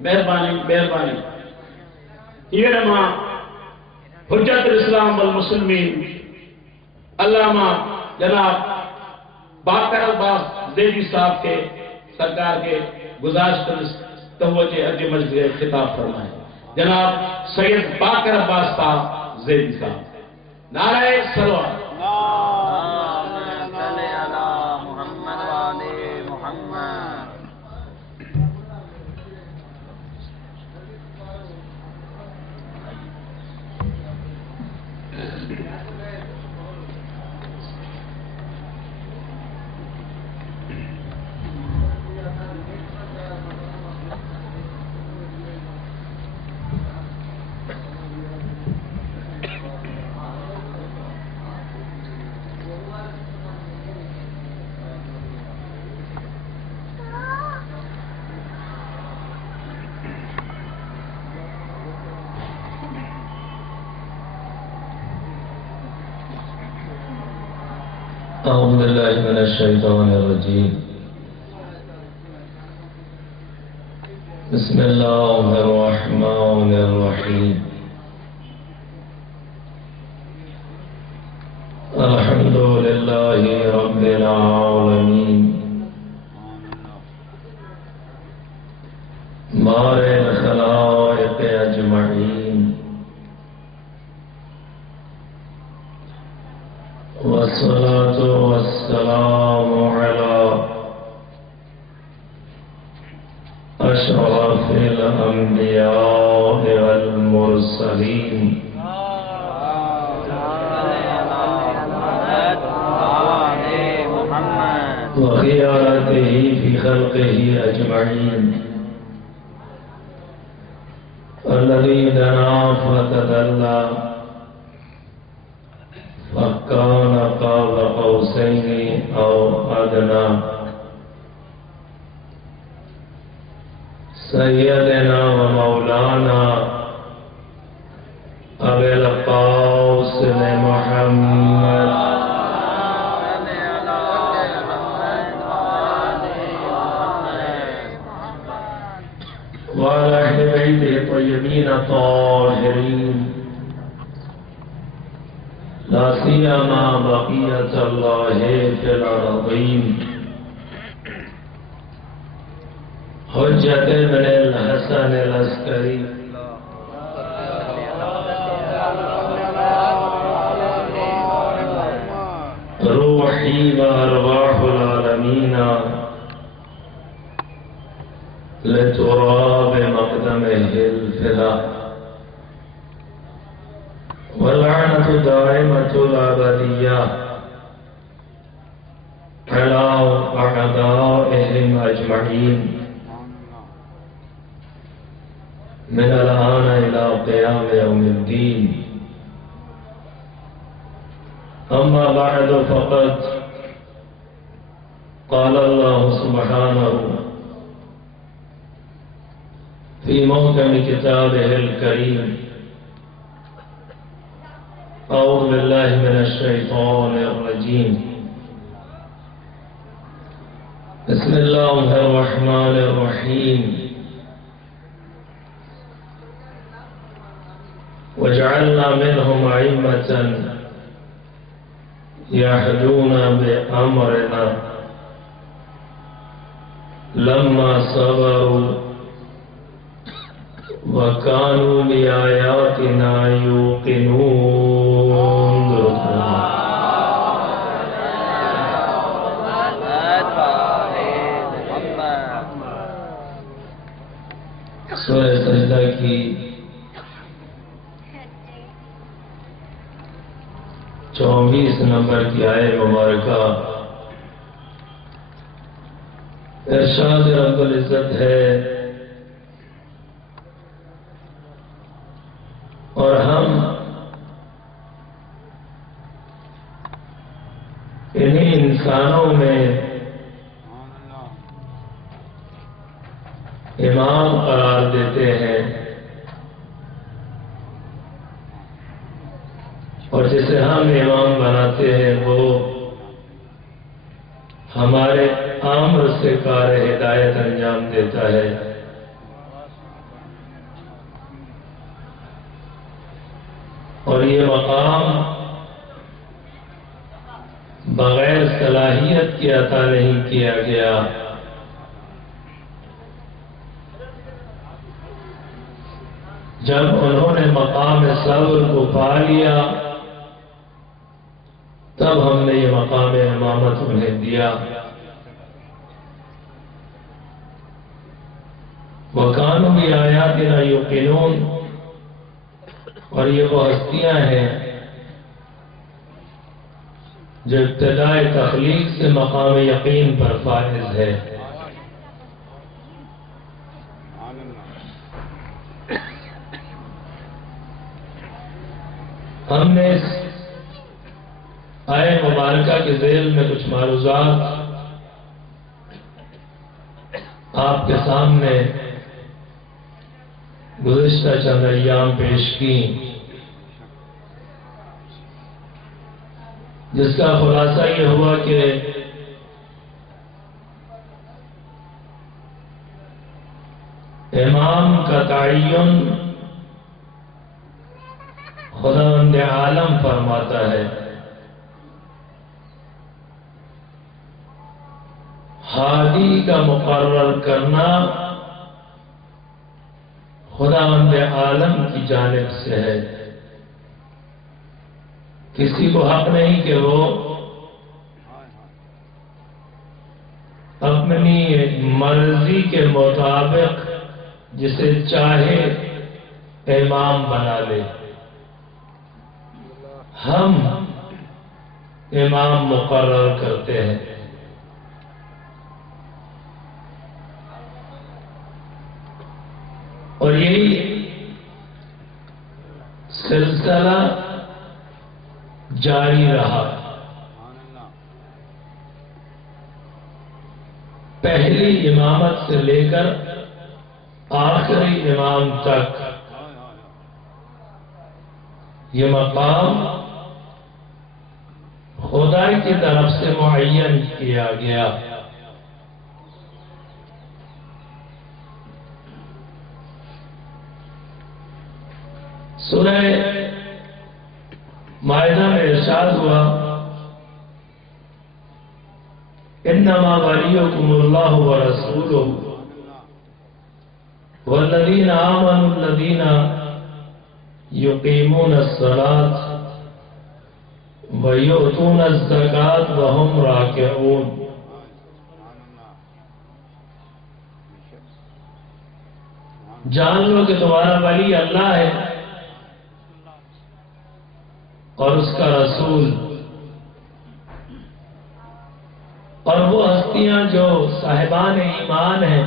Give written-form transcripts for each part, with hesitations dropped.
مہربانی یہ ماں حجت الاسلام والمسلمین علامہ جناب باقر عباس زیدی صاحب کے سرکار کے گزارش توجہ ارج مجلس خطاب فرمائے جناب سید باقر عباس صاحب زیدی صاحب نعرہ صلوات أعوذ بالله من الشيطان الرجيم بسم الله الرحمن الرحيم الحمد لله رب العالمين بارئ الخلائق أجمعين والصلاة والسلام على أشرف الأنبياء والمرسلين وخيارته في خلقه أجمعين الذي دنا فتدلى فكان قاب قوسين أو أدنى سيدنا ومولانا أبي القاسم محمد وعلى أهل بيته الطيبين الطاهرين لا سيما بقية الله في الأرضين حجة بن الحسن العسكري روحي وأرواح العالمين لتراب مقدمه الفداء واللعنة دائمة الأبدية على أعدائهم أجمعين من الآن إلى قيام يوم الدين. أما بعد فقد قال الله سبحانه في محكم كتابه الكريم: أعوذ بالله من الشيطان الرجيم. بسم الله الرحمن الرحيم. وجعلنا منهم أئمة يهدون بأمرنا لما صبروا وكانوا بآياتنا يوقنون. سورہ سجدہ کی 24 نمبر کی آیت مبارکہ ارشاد رب العزت ہے اور ہم انہیں انسانوں میں امام قرار دیتے ہیں اور جسے ہم امام بناتے ہیں وہ ہمارے امر سے کار ہدایت انجام دیتا ہے اور یہ مقام بغیر صلاحیت کے عطا نہیں کیا گیا. جب انہوں نے مقام صبر کو پا لیا تب ہم نے یہ مقام امامت انہیں دیا. وَكَانُوا بِآيَاتِنَا يُوقِنُونَ. اور یہ وہ ہستیاں ہیں جو ابتدائے تخلیق سے مقام یقین پر فائز ہے. ہم نے اس آیت مبارکہ کے ذیل میں کچھ معروضات آپ کے سامنے گزشتہ چند ایام پیش کی، جس کا خلاصہ یہ ہوا کہ امام کا تعین خداوند عالم فرماتا ہے. ہادی کا مقرر کرنا خداوند عالم کی جانب سے ہے. کسی کو حق نہیں کہ وہ اپنی مرضی کے مطابق جسے چاہے امام بنا لے. ہم امام مقرر کرتے ہیں. اور یہی سلسلہ جاری رہا. پہلی امامت سے لے کر آخری امام تک یہ مقام خدا کی طرف سے معین کیا گیا. سورہ مائدہ میں ارشاد ہوا انما ولیکم اللہ ورسولہ والذین آمنوا الذین یقیمون الصلاۃ ویؤتون الزکاۃ وہم راکعون. جان لو کہ تمہارا ولی اللہ ہے اور اس کا رسول، اور وہ ہستیاں جو صاحبان ایمان ہیں،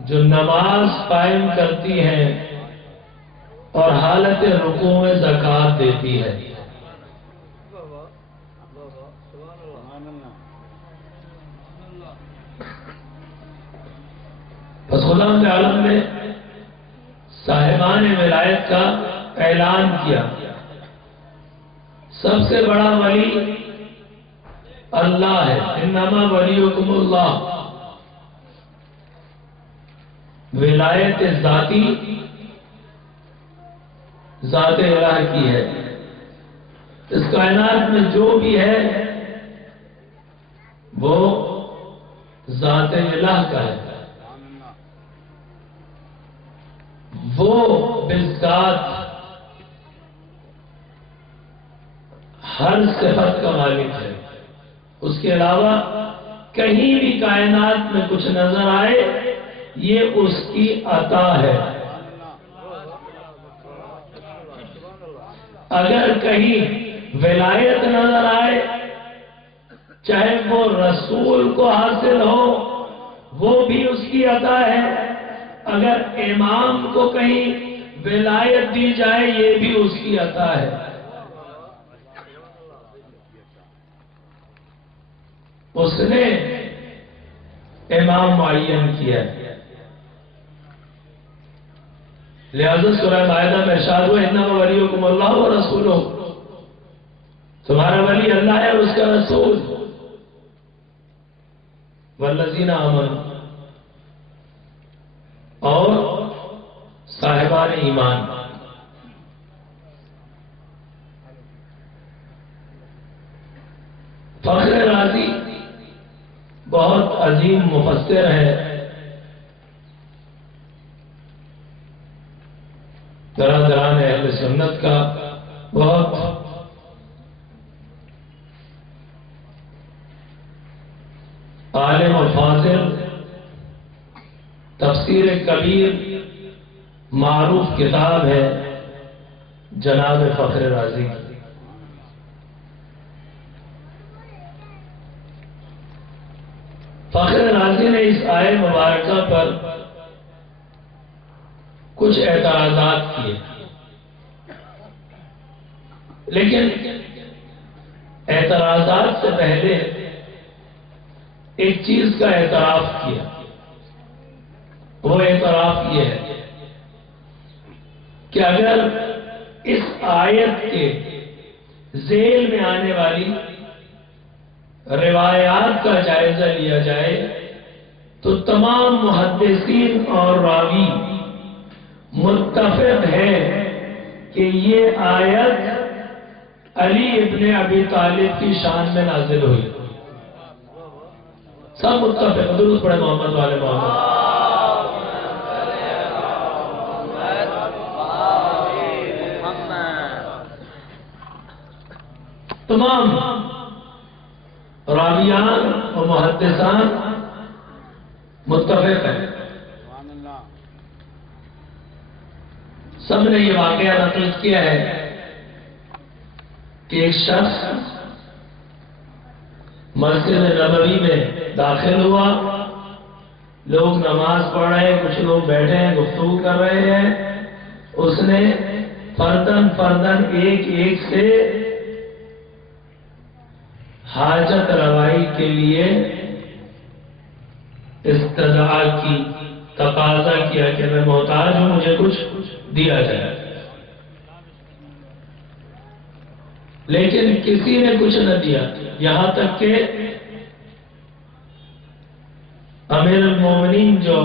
جو نماز قائم کرتی ہیں اور حالت رکوع میں زکوٰۃ دیتی ہے. بس خدا عالم نے صاحبان ولایت کا اعلان کیا. سب سے بڑا ولی اللہ ہے. انما ولیکم اللہ. ولایت ذاتی ذات الہ کی ہے. اس کائنات میں جو بھی ہے وہ ذات الہ کا ہے. وہ بالذات ہر صفت کا مالک ہے. اس کے علاوہ کہیں بھی کائنات میں کچھ نظر آئے یہ اس کی عطا ہے. اگر کہیں ولایت نظر آئے چاہے وہ رسول کو حاصل ہو وہ بھی اس کی عطا ہے. اگر امام کو کہیں ولایت دی جائے یہ بھی اس کی عطا ہے. اس نے امام معین کیا ہے. لہذا سورہ مائدہ میں ارشاد ہوا انما ولیکم اللہ ورسولہ. تمہارا ولی اللہ ہے اور اس کا رسول. والذین آمنوا. اور صاحبان ایمان. عظیم مفسر ہے، برادران اہل سنت کا بہت عالم و فاضل، تفسیر کبیر معروف کتاب ہے جناب فخر رازی کی۔ فخر رازی نے اس آیت مبارکہ پر کچھ اعتراضات کیے، لیکن اعتراضات سے پہلے ایک چیز کا اعتراف کیا، وہ اعتراف یہ ہے کہ اگر اس آیت کے ذیل میں آنے والی روایات کا جائزہ لیا جائے تو تمام محدثین اور راوی متفق ہیں کہ یہ آیت علی ابن ابی طالب کی شان میں نازل ہوئی۔ سب متفق، درود پڑھے محمد والے محمد۔ تمام راویان اور محدثان متفق ہیں، سب نے یہ واقعہ نقل کیا ہے کہ ایک شخص مسجد نبوی میں داخل ہوا، لوگ نماز پڑھ رہے ہیں، کچھ لوگ بیٹھے ہیں گفتگو کر رہے ہیں، اس نے فردن فردن ایک ایک سے حاجت روائی کے لیے استدعا کی، تقاضا کیا کہ میں محتاج ہوں، مجھے کچھ دیا جائے، لیکن کسی نے کچھ نہ دیا، یہاں تک کہ امیر المومنین جو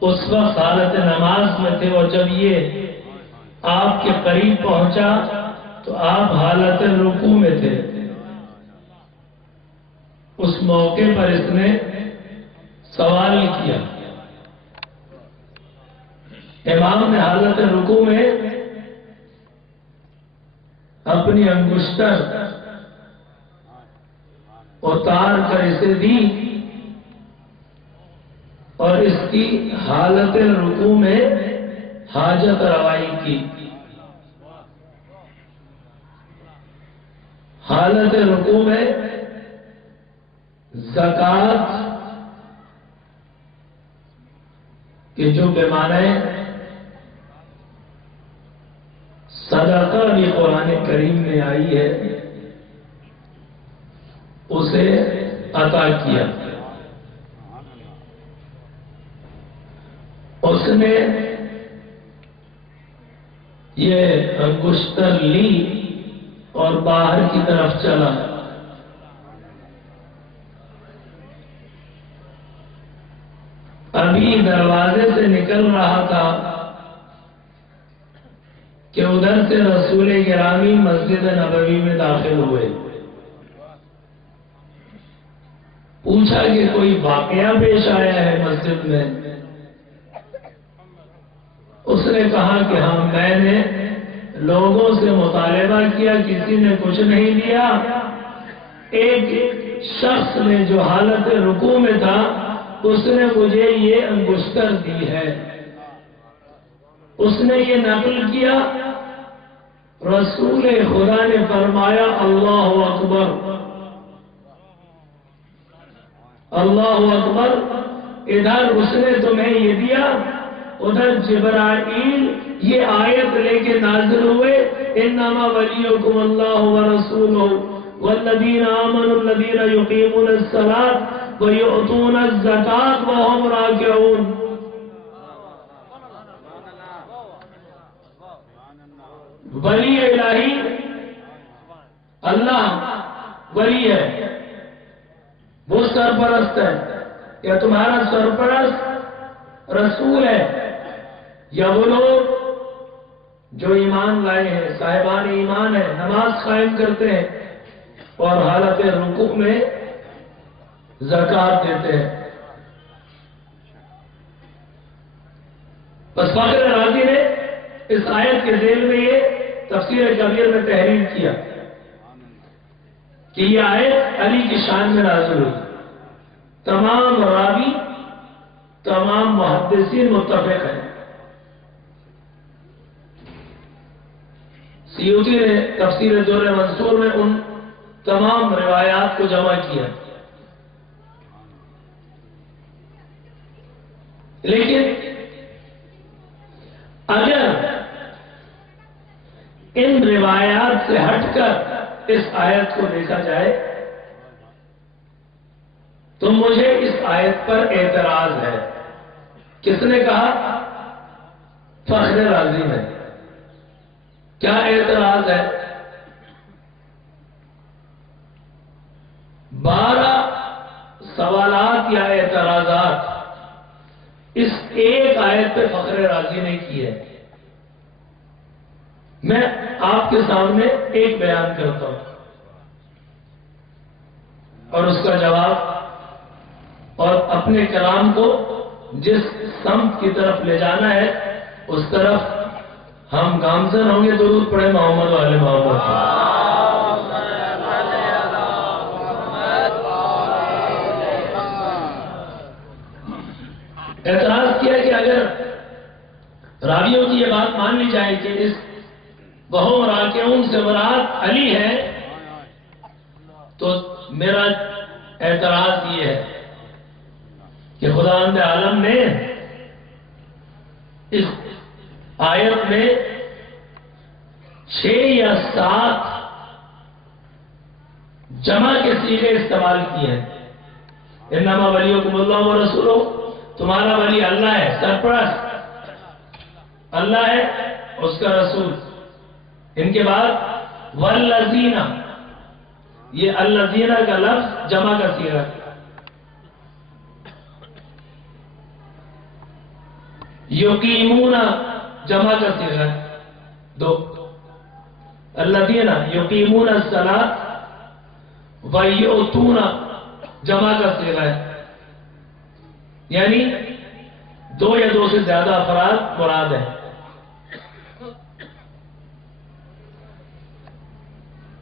اس وقت حالت نماز میں تھے، اور جب یہ آپ کے قریب پہنچا تو آپ حالت رکوع میں تھے، اس موقع پر اس نے سوال کیا، امام نے حالت رکوع میں اپنی انگشتر اتار کر اسے دی اور اس کی حالت رکوع میں حاجت روائی کی۔ حالت رکوع میں زکوٰۃ کے جو پیمانے صدقہ بھی قرآن کریم میں آئی ہے اسے عطا کیا۔ اس نے یہ انگشتر لی اور باہر کی طرف چلا، ابھی دروازے سے نکل رہا تھا کہ ادھر سے رسول گرامی مسجد نبوی میں داخل ہوئے۔ پوچھا کہ کوئی واقعہ پیش آیا ہے مسجد میں؟ اس نے کہا کہ ہاں، میں نے لوگوں سے مطالبہ کیا، کسی نے کچھ نہیں دیا، ایک شخص نے جو حالت رکوع میں تھا اس نے مجھے یہ انگشتر دی ہے۔ اس نے یہ نقل کیا، رسول خدا نے فرمایا اللہ اکبر، اللہ اکبر۔ ادھر اس نے تمہیں یہ دیا، ادھر جبرائیل یہ آیت لے کے نازل ہوئے، انما ولیکم اللہ ورسولہ والذین آمنوا الذین یقیمون الصلاۃ ویؤتون الزکاۃ وہم راکعون۔ ولی الہی اللہ ولی ہے، وہ سرپرست ہے، یا تمہارا سرپرست رسول ہے، یا وہ لوگ جو ایمان لائے ہیں، صاحبان ایمان ہے، نماز قائم کرتے ہیں اور حالت رکوع میں زکات دیتے ہیں۔ بس فخر رازی نے اس آیت کے ذیل میں یہ تفسیر کبیر میں تحریر کیا کہ یہ آیت علی کی شان میں نازل ہوئی۔ تمام راوی، تمام محدثین متفق ہیں۔ سیوطی نے تفسیر در منصور میں ان تمام روایات کو جمع کیا، لیکن اگر ان روایات سے ہٹ کر اس آیت کو دیکھا جائے تو مجھے اس آیت پر اعتراض ہے۔ کس نے کہا؟ فخر رازی نے۔ کیا اعتراض ہے؟ 12 سوالات یا اعتراضات اس ایک آیت پہ فخر رازی نے کی ہے۔ میں آپ کے سامنے ایک بیان کرتا ہوں اور اس کا جواب، اور اپنے کلام کو جس سمت کی طرف لے جانا ہے اس طرف ہم گامزن ہوں گے۔ درود پڑھیں محمد و آل محمد۔ اعتراض کیا کہ اگر راویوں کی یہ بات مان لی جائے کہ اس وہم راکعون سے مراد علی ہے، تو میرا اعتراض یہ ہے کہ خداوند عالم نے اس آیت میں 6 یا 7 جمع کے صیغے استعمال کیے ہیں۔ انما ولیکم اللہ و رسولہ، تمہارا ولی اللہ ہے، سرپرست اللہ ہے، اس کا رسول۔ ان کے بعد والذین، یہ الذین کا لفظ جمع کا صیغہ، یقیمون جمع کا صیغہ 2، الذین یقیمون الصلاۃ ویؤتون جمع کا صیغہ ہے، یعنی 2 یا 2 سے زیادہ افراد مراد ہیں۔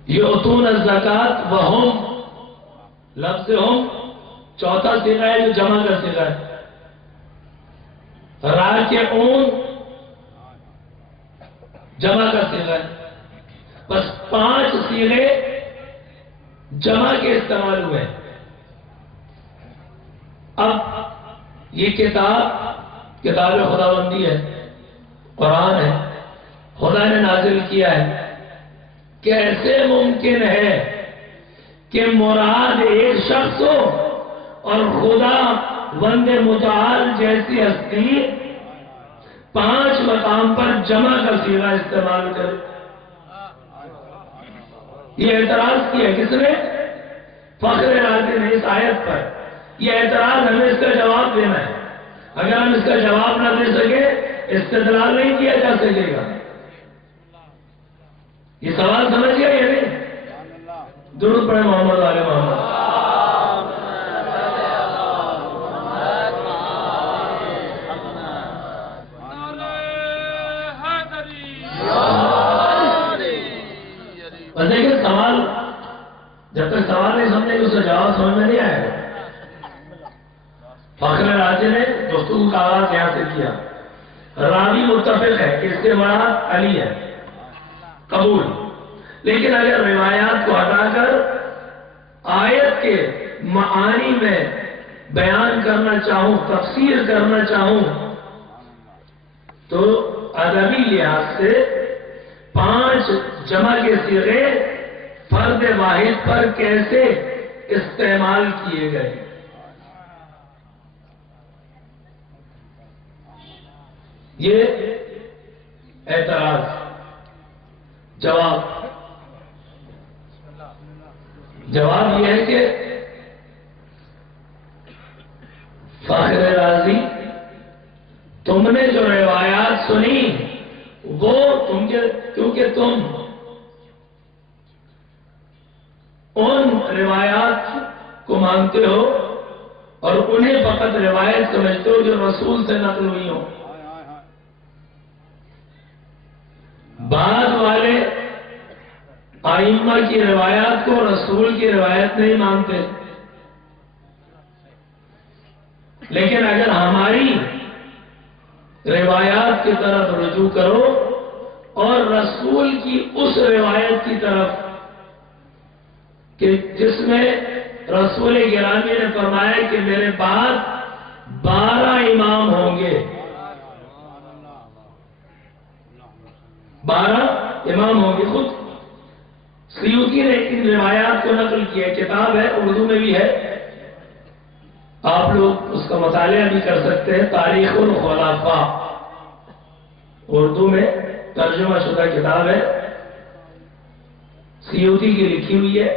یؤتون الزکاۃ وہم، لفظ ہم چوتھا صیغہ ہے جو جمع کا صیغہ ہے۔ راکعون جمع کا صیغہ ہے۔ بس 5 صیغے جمع کے استعمال ہوئے۔ اب یہ کتاب خداوندی ہے، قرآن ہے، خدا نے نازل کیا ہے۔ کیسے ممکن ہے کہ مراد ایک شخص ہو اور خدا وند متعال جیسی ہستی 5 مقام پر جمع کا صیغہ استعمال کرے؟ یہ اعتراض کیا کس نے؟ فخر رازی نے اس آیت پر۔ یہ اعتراض ہمیں اس کا جواب دینا ہے۔ اگر ہم اس کا جواب نہ دے سکے استدلال نہیں کیا جا سکے گا۔ یہ سوال سمجھ گیا یا نہیں؟ درود پڑھیں محمد و آل محمد۔ بس دیکھیں، سوال جب تک سوال نہیں سمجھے گا اس کا جواب سمجھ میں نہیں آئے گا۔ فخر رازی نے گفتگو کا آغاز یہاں سے کیا۔ راوی متفق ہے کہ اس سے مراد علی ہے، قبول۔ لیکن اگر روایات کو ہٹا کر آیت کے معانی میں بیان کرنا چاہوں، تفسیر کرنا چاہوں، تو ادبی لحاظ سے 5 جمع کے صیغے فرد واحد پر کیسے استعمال کیے گئے؟ یہ اعتراض۔ جواب یہ ہے کہ فخر رازی، تم نے جو روایات سنی وہ کیونکہ تم ان روایات کو مانتے ہو اور انہیں فقط روایت سمجھتے ہو جو رسول سے نقل ہوئی ہو. بعض والے ائمہ کی روایات کو رسول کی روایت نہیں مانتے، لیکن اگر ہماری روایات کی طرف رجوع کرو اور رسول کی اس روایت کی طرف کہ جس میں رسول گرامی نے فرمایا کہ میرے بعد 12 امام ہوں گے، 12 امام ہوں گے. خود سیوطی نے ان روایات کو نقل کیا ہے، کتاب ہے، اردو میں بھی ہے، آپ لوگ اس کا مطالعہ بھی کر سکتے ہیں. تاریخ الخلفاء اردو میں ترجمہ شدہ کتاب ہے، سیوطی کی لکھی ہوئی ہے.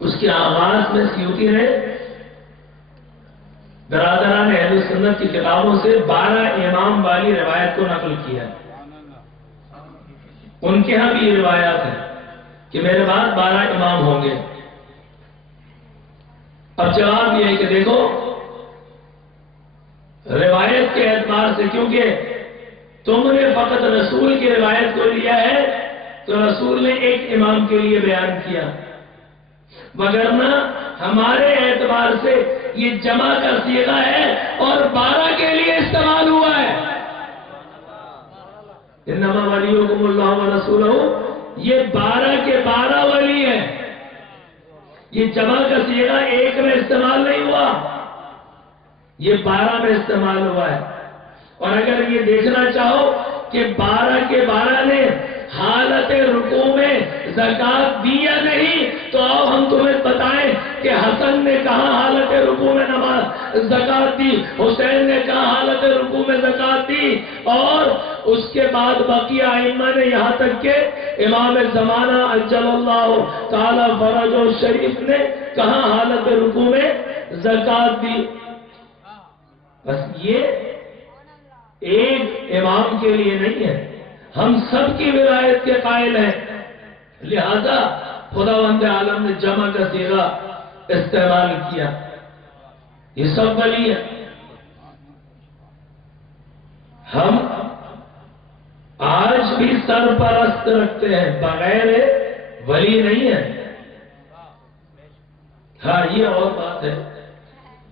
اس کے آغاز میں سیوطی نے برادران اہل سنت کی کتابوں سے 12 امام والی روایت کو نقل کیا ہے. ان کے ہاں بھی یہ روایات ہیں کہ میرے بعد 12 امام ہوں گے. اب جواب یہ ہے کہ دیکھو روایت کے اعتبار سے، کیونکہ تم نے فقط رسول کی روایت کو لیا ہے تو رسول نے ایک امام کے لیے بیان کیا، وگرنہ ہمارے اعتبار سے یہ جمع کا صیغہ ہے اور 12 کے لیے استعمال ہوا ہے. انما ولیکم اللہ ورسولہ، یہ 12 کے 12 ولی ہیں. یہ جمع کا صیغہ ایک میں استعمال نہیں ہوا، یہ 12 میں استعمال ہوا ہے. اور اگر یہ دیکھنا چاہو کہ 12 کے 12 نے حالت رکوع میں زکوٰۃ دی یا نہیں، تو آؤ ہم تمہیں بتائیں کہ حسن نے کہاں حالت رکوع میں زکوٰۃ دی، حسین نے کہاں حالت رکوع میں زکوٰۃ دی، اور اس کے بعد بقیہ ائمہ نے، یہاں تک کہ امام زمانہ عجل اللہ تعالی فرجہ شریف نے کہاں حالت رکوع میں زکوٰۃ دی. بس یہ ایک امام کے لیے نہیں ہے، ہم سب کی ولایت کے قائل ہیں، لہذا خداوند عالم نے جمع کا صیغہ استعمال کیا. یہ سب ولی ہیں. ہم آج بھی سرپرست رکھتے ہیں، بغیر ولی نہیں ہے. ہاں یہ اور بات ہے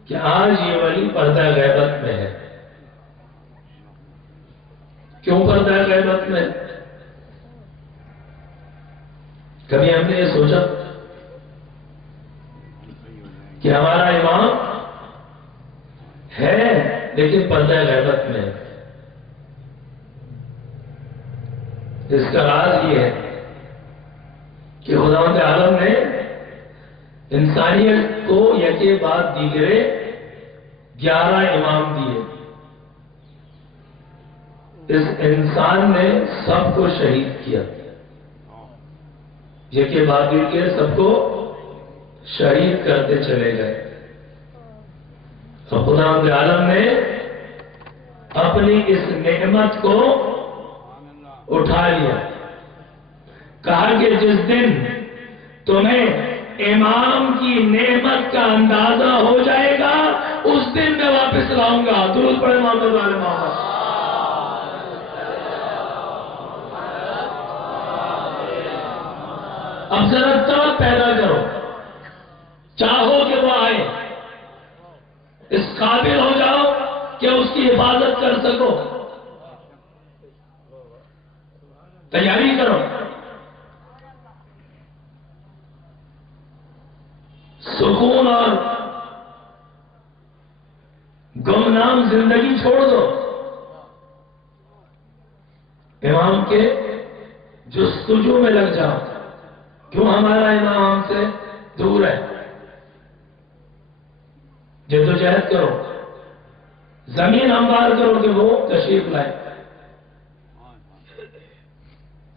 کہ آج یہ ولی پردہ غیبت میں ہے. کیوں پردہ غیبت میں؟ کبھی ہم نے یہ سوچا کہ ہمارا امام ہے لیکن پردہ غیبت میں ہے؟ اس کا راز یہ ہے کہ خداوند عالم نے انسانیت کو یکے بعد دیگرے 11 امام دیے. اس انسان نے سب کو شہید کیا، یکے بعد دیگرے سب کو شہید کرتے چلے گئے. تو خداوند عالم نے اپنی اس نعمت کو اٹھا لیا، کہا کہ جس دن تمہیں امام کی نعمت کا اندازہ ہو جائے گا اس دن میں واپس لاؤں گا. درود پڑھیں محمد والے محمد. اب ذرا طلب پیدا کرو، چاہو کہ وہ آئے، اس قابل ہو جاؤ کہ اس کی حفاظت کر سکو، تیاری کرو. سکون اور گمنام زندگی چھوڑ دو، امام کے جستجو میں لگ جاؤ. کیوں ہمارا امام ہم سے دور ہے؟ جدوجہد کرو، زمین ہموار کرو کہ وہ تشریف لائے.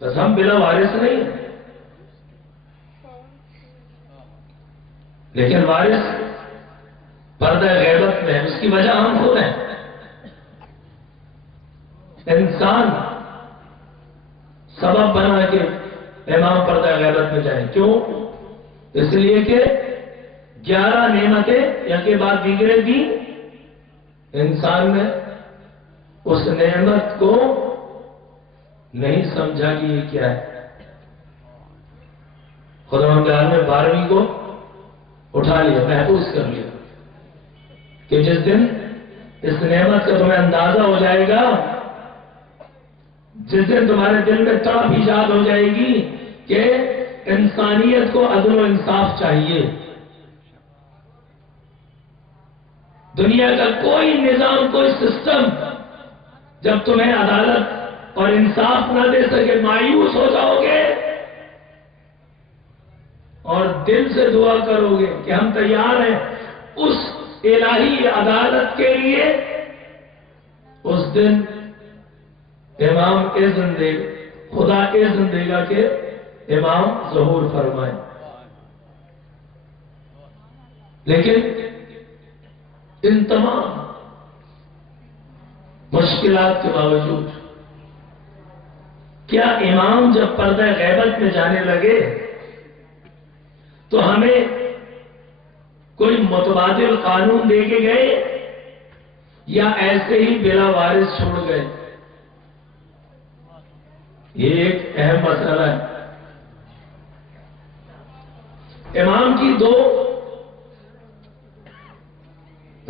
بس ہم بلا وارث نہیں ہیں، لیکن وارث پردہ غیبت میں ہے. اس کی وجہ ہم خود ہیں. انسان سبب بنا کے امام پردہ غیبت میں جائیں. کیوں؟ اس لیے کہ 11 نعمتیں یا کے بعد دیگرے دی، انسان نے اس نعمت کو نہیں سمجھا کہ یہ کیا ہے۔ خدا نے 12ویں کو اٹھا لیا، محفوظ کر لیا کہ جس دن اس نعمت کا تمہیں اندازہ ہو جائے گا، جس دن تمہارے دل میں تڑپ ایجاد ہو جائے گی کہ انسانیت کو عدل و انصاف چاہیے، دنیا کا کوئی نظام، کوئی سسٹم جب تمہیں عدالت اور انصاف نہ دے سکے، مایوس ہو جاؤ گے اور دل سے دعا کرو گے کہ ہم تیار ہیں اس الہی عدالت کے لیے۔ اس دن امام اذن دے، خدا اذن دے گا کہ امام ظہور فرمائے۔ لیکن ان تمام مشکلات کے باوجود کیا امام جب پردہ غیبت میں جانے لگے تو ہمیں کوئی متبادل قانون دے کے گئے یا ایسے ہی بلا وارث چھوڑ گئے؟ یہ ایک اہم مسئلہ ہے۔ امام کی 2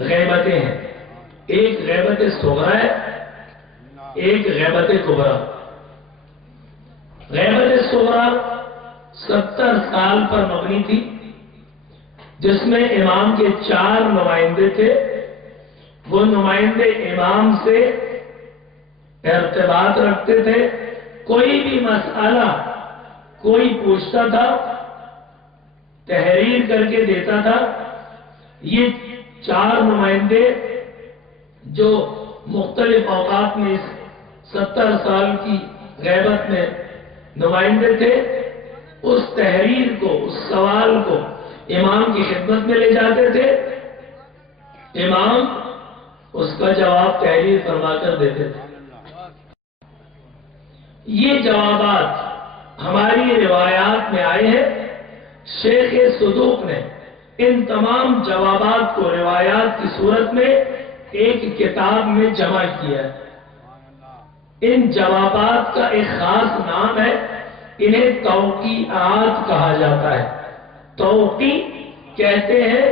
غیبتیں ہیں، ایک غیبت صغرا ہے، ایک غیبت کبرا۔ غیبت صغرا 70 سال پر مبنی تھی، جس میں امام کے 4 نمائندے تھے۔ وہ نمائندے امام سے ارتباط رکھتے تھے، کوئی بھی مسئلہ کوئی پوچھتا تھا تحریر کر کے دیتا تھا۔ یہ 4 نمائندے جو مختلف اوقات میں 70 سال کی غیبت میں نمائندے تھے، اس تحریر کو، اس سوال کو امام کی خدمت میں لے جاتے تھے، امام اس کا جواب تحریر فرما کر دیتے تھے۔ یہ جوابات ہماری روایات میں آئے ہیں۔ شیخ صدوق نے ان تمام جوابات کو روایات کی صورت میں ایک کتاب میں جمع کیا ہے۔ ان جوابات کا ایک خاص نام ہے، انہیں توقیعات کہا جاتا ہے۔ توقیع کہتے ہیں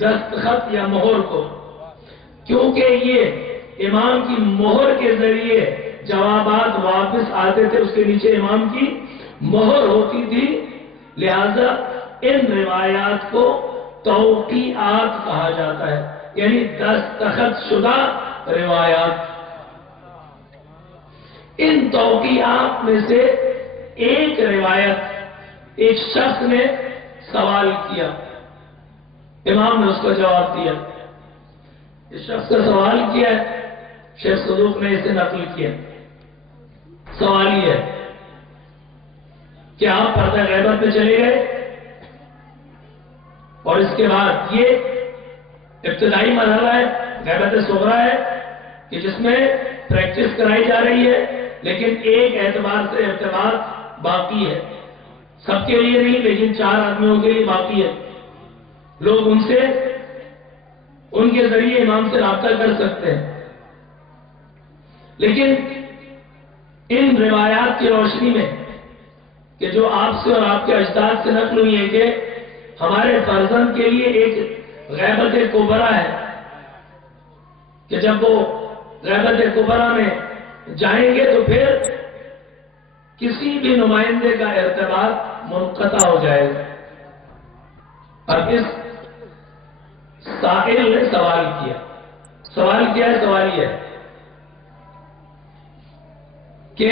دستخط یا مہر کو، کیونکہ یہ امام کی مہر کے ذریعے جوابات واپس آتے تھے، اس کے نیچے امام کی مہر ہوتی تھی، لہذا ان روایات کو توقیعات کہا جاتا ہے، یعنی دستخط شدہ روایات۔ ان توقیعات میں سے ایک روایت، ایک شخص نے سوال کیا، امام نے اس کا جواب دیا۔ اس شخص کا سوال کیا ہے، شیخ صدوق نے اسے نقل کیا۔ سوال یہ ہے کہ آپ پردہ غیبت میں چلے گئے اور اس کے بعد یہ ابتدائی مرحلہ ہے، غیبت صغرا ہے، کہ جس میں پریکٹس کرائی جا رہی ہے، لیکن ایک اعتبار سے ارتباط باقی ہے، سب کے لیے نہیں لیکن 4 آدمیوں کے لیے باقی ہے۔ لوگ ان کے ذریعے امام سے رابطہ کر سکتے ہیں، لیکن ان روایات کی روشنی میں کہ جو آپ سے اور آپ کے اجداد سے نقل ہوئی ہے کہ ہمارے فرزند کے لیے ایک غیبت کبرا ہے، کہ جب وہ غیبت کبرا میں جائیں گے تو پھر کسی بھی نمائندے کا ارتباط منقطع ہو جائے گا۔ اب اس سائل نے سوال کیا ہے، سوال یہ ہے کہ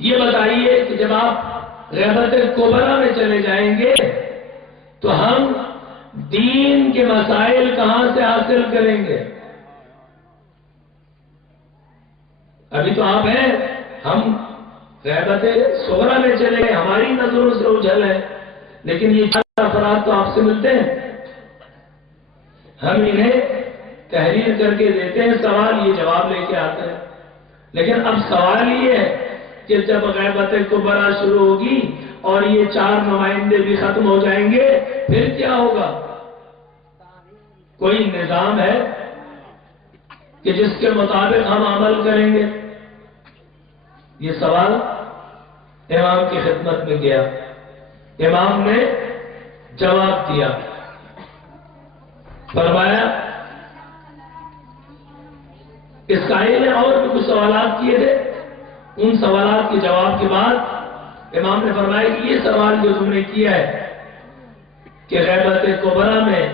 یہ بتائیے کہ جب آپ غیبت کبرا میں چلے جائیں گے تو ہم دین کے مسائل کہاں سے حاصل کریں گے؟ ابھی تو آپ ہیں، ہم غیبت صغرا میں چلے گئے، ہماری نظروں سے اجھل ہے، لیکن یہ 4 افراد تو آپ سے ملتے ہیں، ہم انہیں تحریر کر کے دیتے ہیں، سوال یہ جواب لے کے آتے ہیں۔ لیکن اب سوال یہ ہے کہ جب غیبت کبرا شروع ہوگی اور یہ 4 نمائندے بھی ختم ہو جائیں گے، پھر کیا ہوگا؟ کوئی نظام ہے کہ جس کے مطابق ہم عمل کریں گے؟ یہ سوال امام کی خدمت میں گیا، امام نے جواب دیا، فرمایا اس قائل نے اور بھی کچھ سوالات کیے تھے، ان سوالات کے جواب کے بعد امام نے فرمایا کہ یہ سوال جو تم نے کیا ہے کہ غیبت کبریٰ میں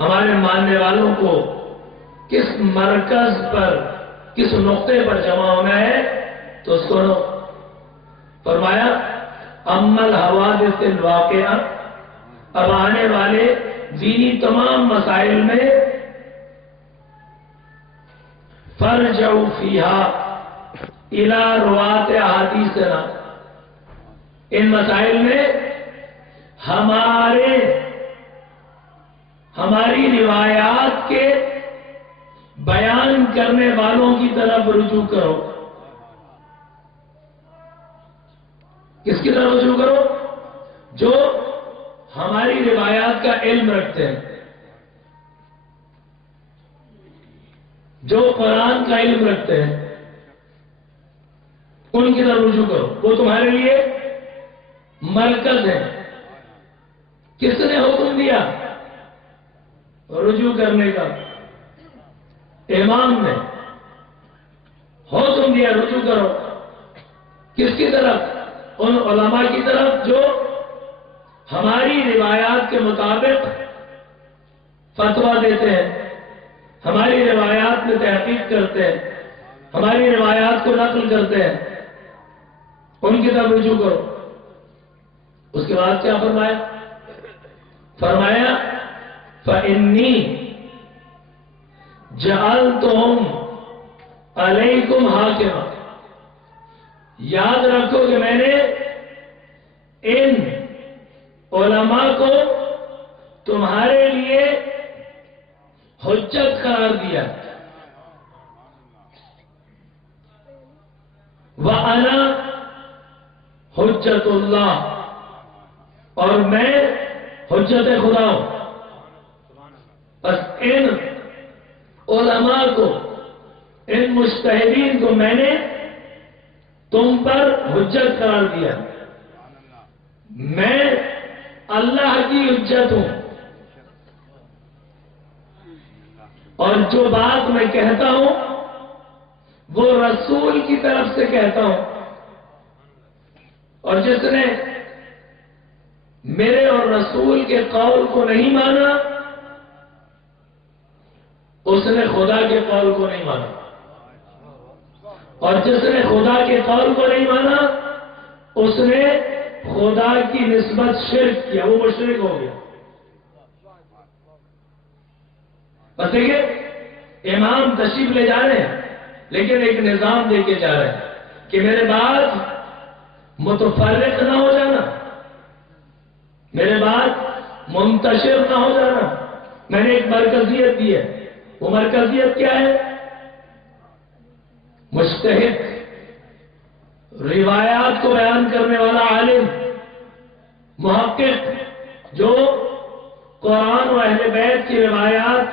ہمارے ماننے والوں کو کس مرکز پر، کس نقطے پر جمع ہونا ہے، تو سنو، فرمایا اما الحوادث الواقعہ، اب آنے والے دینی تمام مسائل میں فرجعوا فیہا الی روات احادیثنا، ان مسائل میں ہماری روایات کے بیان کرنے والوں کی طرف رجوع کرو۔ کس کی طرف رجوع کرو؟ جو ہماری روایات کا علم رکھتے ہیں، جو قرآن کا علم رکھتے ہیں، ان کی طرف رجوع کرو، وہ تمہارے لیے مرکز ہے۔ کس نے حکم دیا رجوع کرنے کا؟ امام نے حکم دیا رجوع کرو۔ کس کی طرف؟ ان علماء کی طرف جو ہماری روایات کے مطابق فتویٰ دیتے ہیں، ہماری روایات میں تحقیق کرتے ہیں، ہماری روایات کو نقل کرتے ہیں، ان کی طرف رجوع کرو۔ اس کے بعد کیا فرمایا؟ فرمایا فَإِنِّي جَعَلْتُهُمْ عَلَيْكُمْ حَاكِمًا، یاد رکھو کہ میں نے ان علماء کو تمہارے لیے حجت قرار دیا۔ وَأَنَا حجت اللہ، اور میں حجت خدا ہوں۔ بس ان علماء کو، ان مجتہدین کو میں نے تم پر حجت قرار دیا۔ میں اللہ کی حجت ہوں، اور جو بات میں کہتا ہوں وہ رسول کی طرف سے کہتا ہوں، اور جس نے میرے اور رسول کے قول کو نہیں مانا اس نے خدا کے قول کو نہیں مانا، اور جس نے خدا کے قول کو نہیں مانا اس نے خدا کی نسبت شرک کیا، وہ مشرک ہو گیا۔ بس دیکھیے، امام تشریف لے جا رہے ہیں لیکن ایک نظام دے کے جا رہے ہیں کہ میرے بعد متفرق نہ ہو جانا، میرے بعد منتشر نہ ہو جانا۔ میں نے ایک مرکزیت دی ہے، وہ مرکزیت کیا ہے؟ مجتہد، روایات کو بیان کرنے والا عالم، محقق، جو قرآن و اہل بیت کی روایات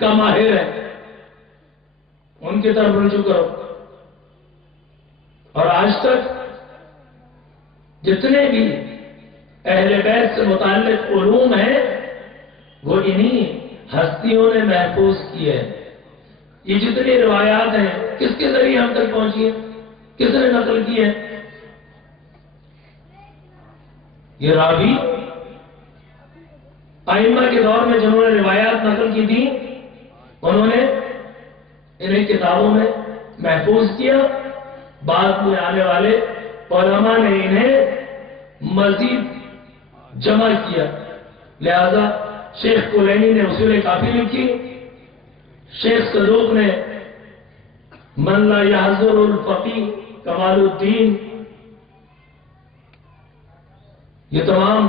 کا ماہر ہے، ان کی طرف رجوع کرو۔ اور آج تک جتنے بھی اہل بیت سے متعلق علوم ہیں وہ انہی ہستیوں نے محفوظ کیے ہیں۔ یہ جتنی روایات ہیں کس کے ذریعے ہم تک پہنچی ہیں؟ کس نے نقل کی ہے؟ یہ راوی ائمہ کے دور میں جنہوں نے روایات نقل کی تھی انہوں نے انہیں کتابوں میں محفوظ کیا، بعد میں آنے والے علماء نے انہیں مزید جمع کیا، لہذا شیخ کلینی نے اصول کافی لکھی، شیخ صدوق نے من لا یحضر الفقیہ کمال الدین، یہ تمام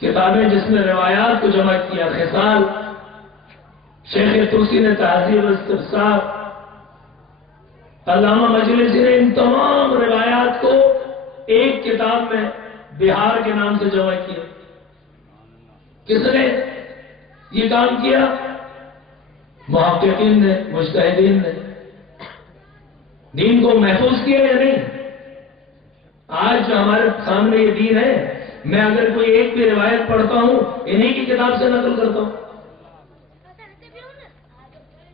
کتابیں جس میں روایات کو جمع کیا، خصال، شیخ توسی نے تہذیب الاستفسار، علامہ مجلسی نے ان تمام روایات کو ایک کتاب میں بہار کے نام سے جمع کیا. کس نے یہ کام کیا؟ محققین نے، مجتہدین نے. دین کو محفوظ کیا یا نہیں؟ آج جو ہمارے سامنے یہ دین ہے، میں اگر کوئی ایک بھی روایت پڑھتا ہوں انہی کی کتاب سے نقل کرتا ہوں.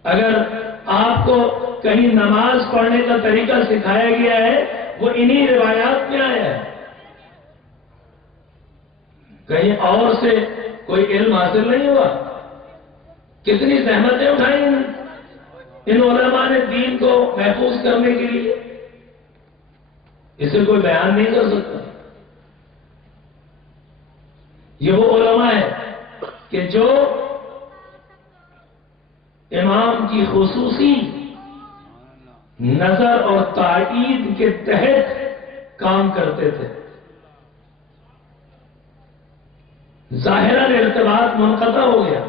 اگر آپ کو کہیں نماز پڑھنے کا طریقہ سکھایا گیا ہے وہ انہی روایات میں آیا ہے. کہیں اور سے کوئی علم حاصل نہیں ہوا. کتنی زحمتیں اٹھائی ان علماء نے دین کو محفوظ کرنے کے لیے، اسے کوئی بیان نہیں کر سکتا. یہ وہ علماء ہیں کہ جو امام کی خصوصی نظر اور تائید کے تحت کام کرتے تھے. ظاہراً ارتباط منقطع ہو گیا،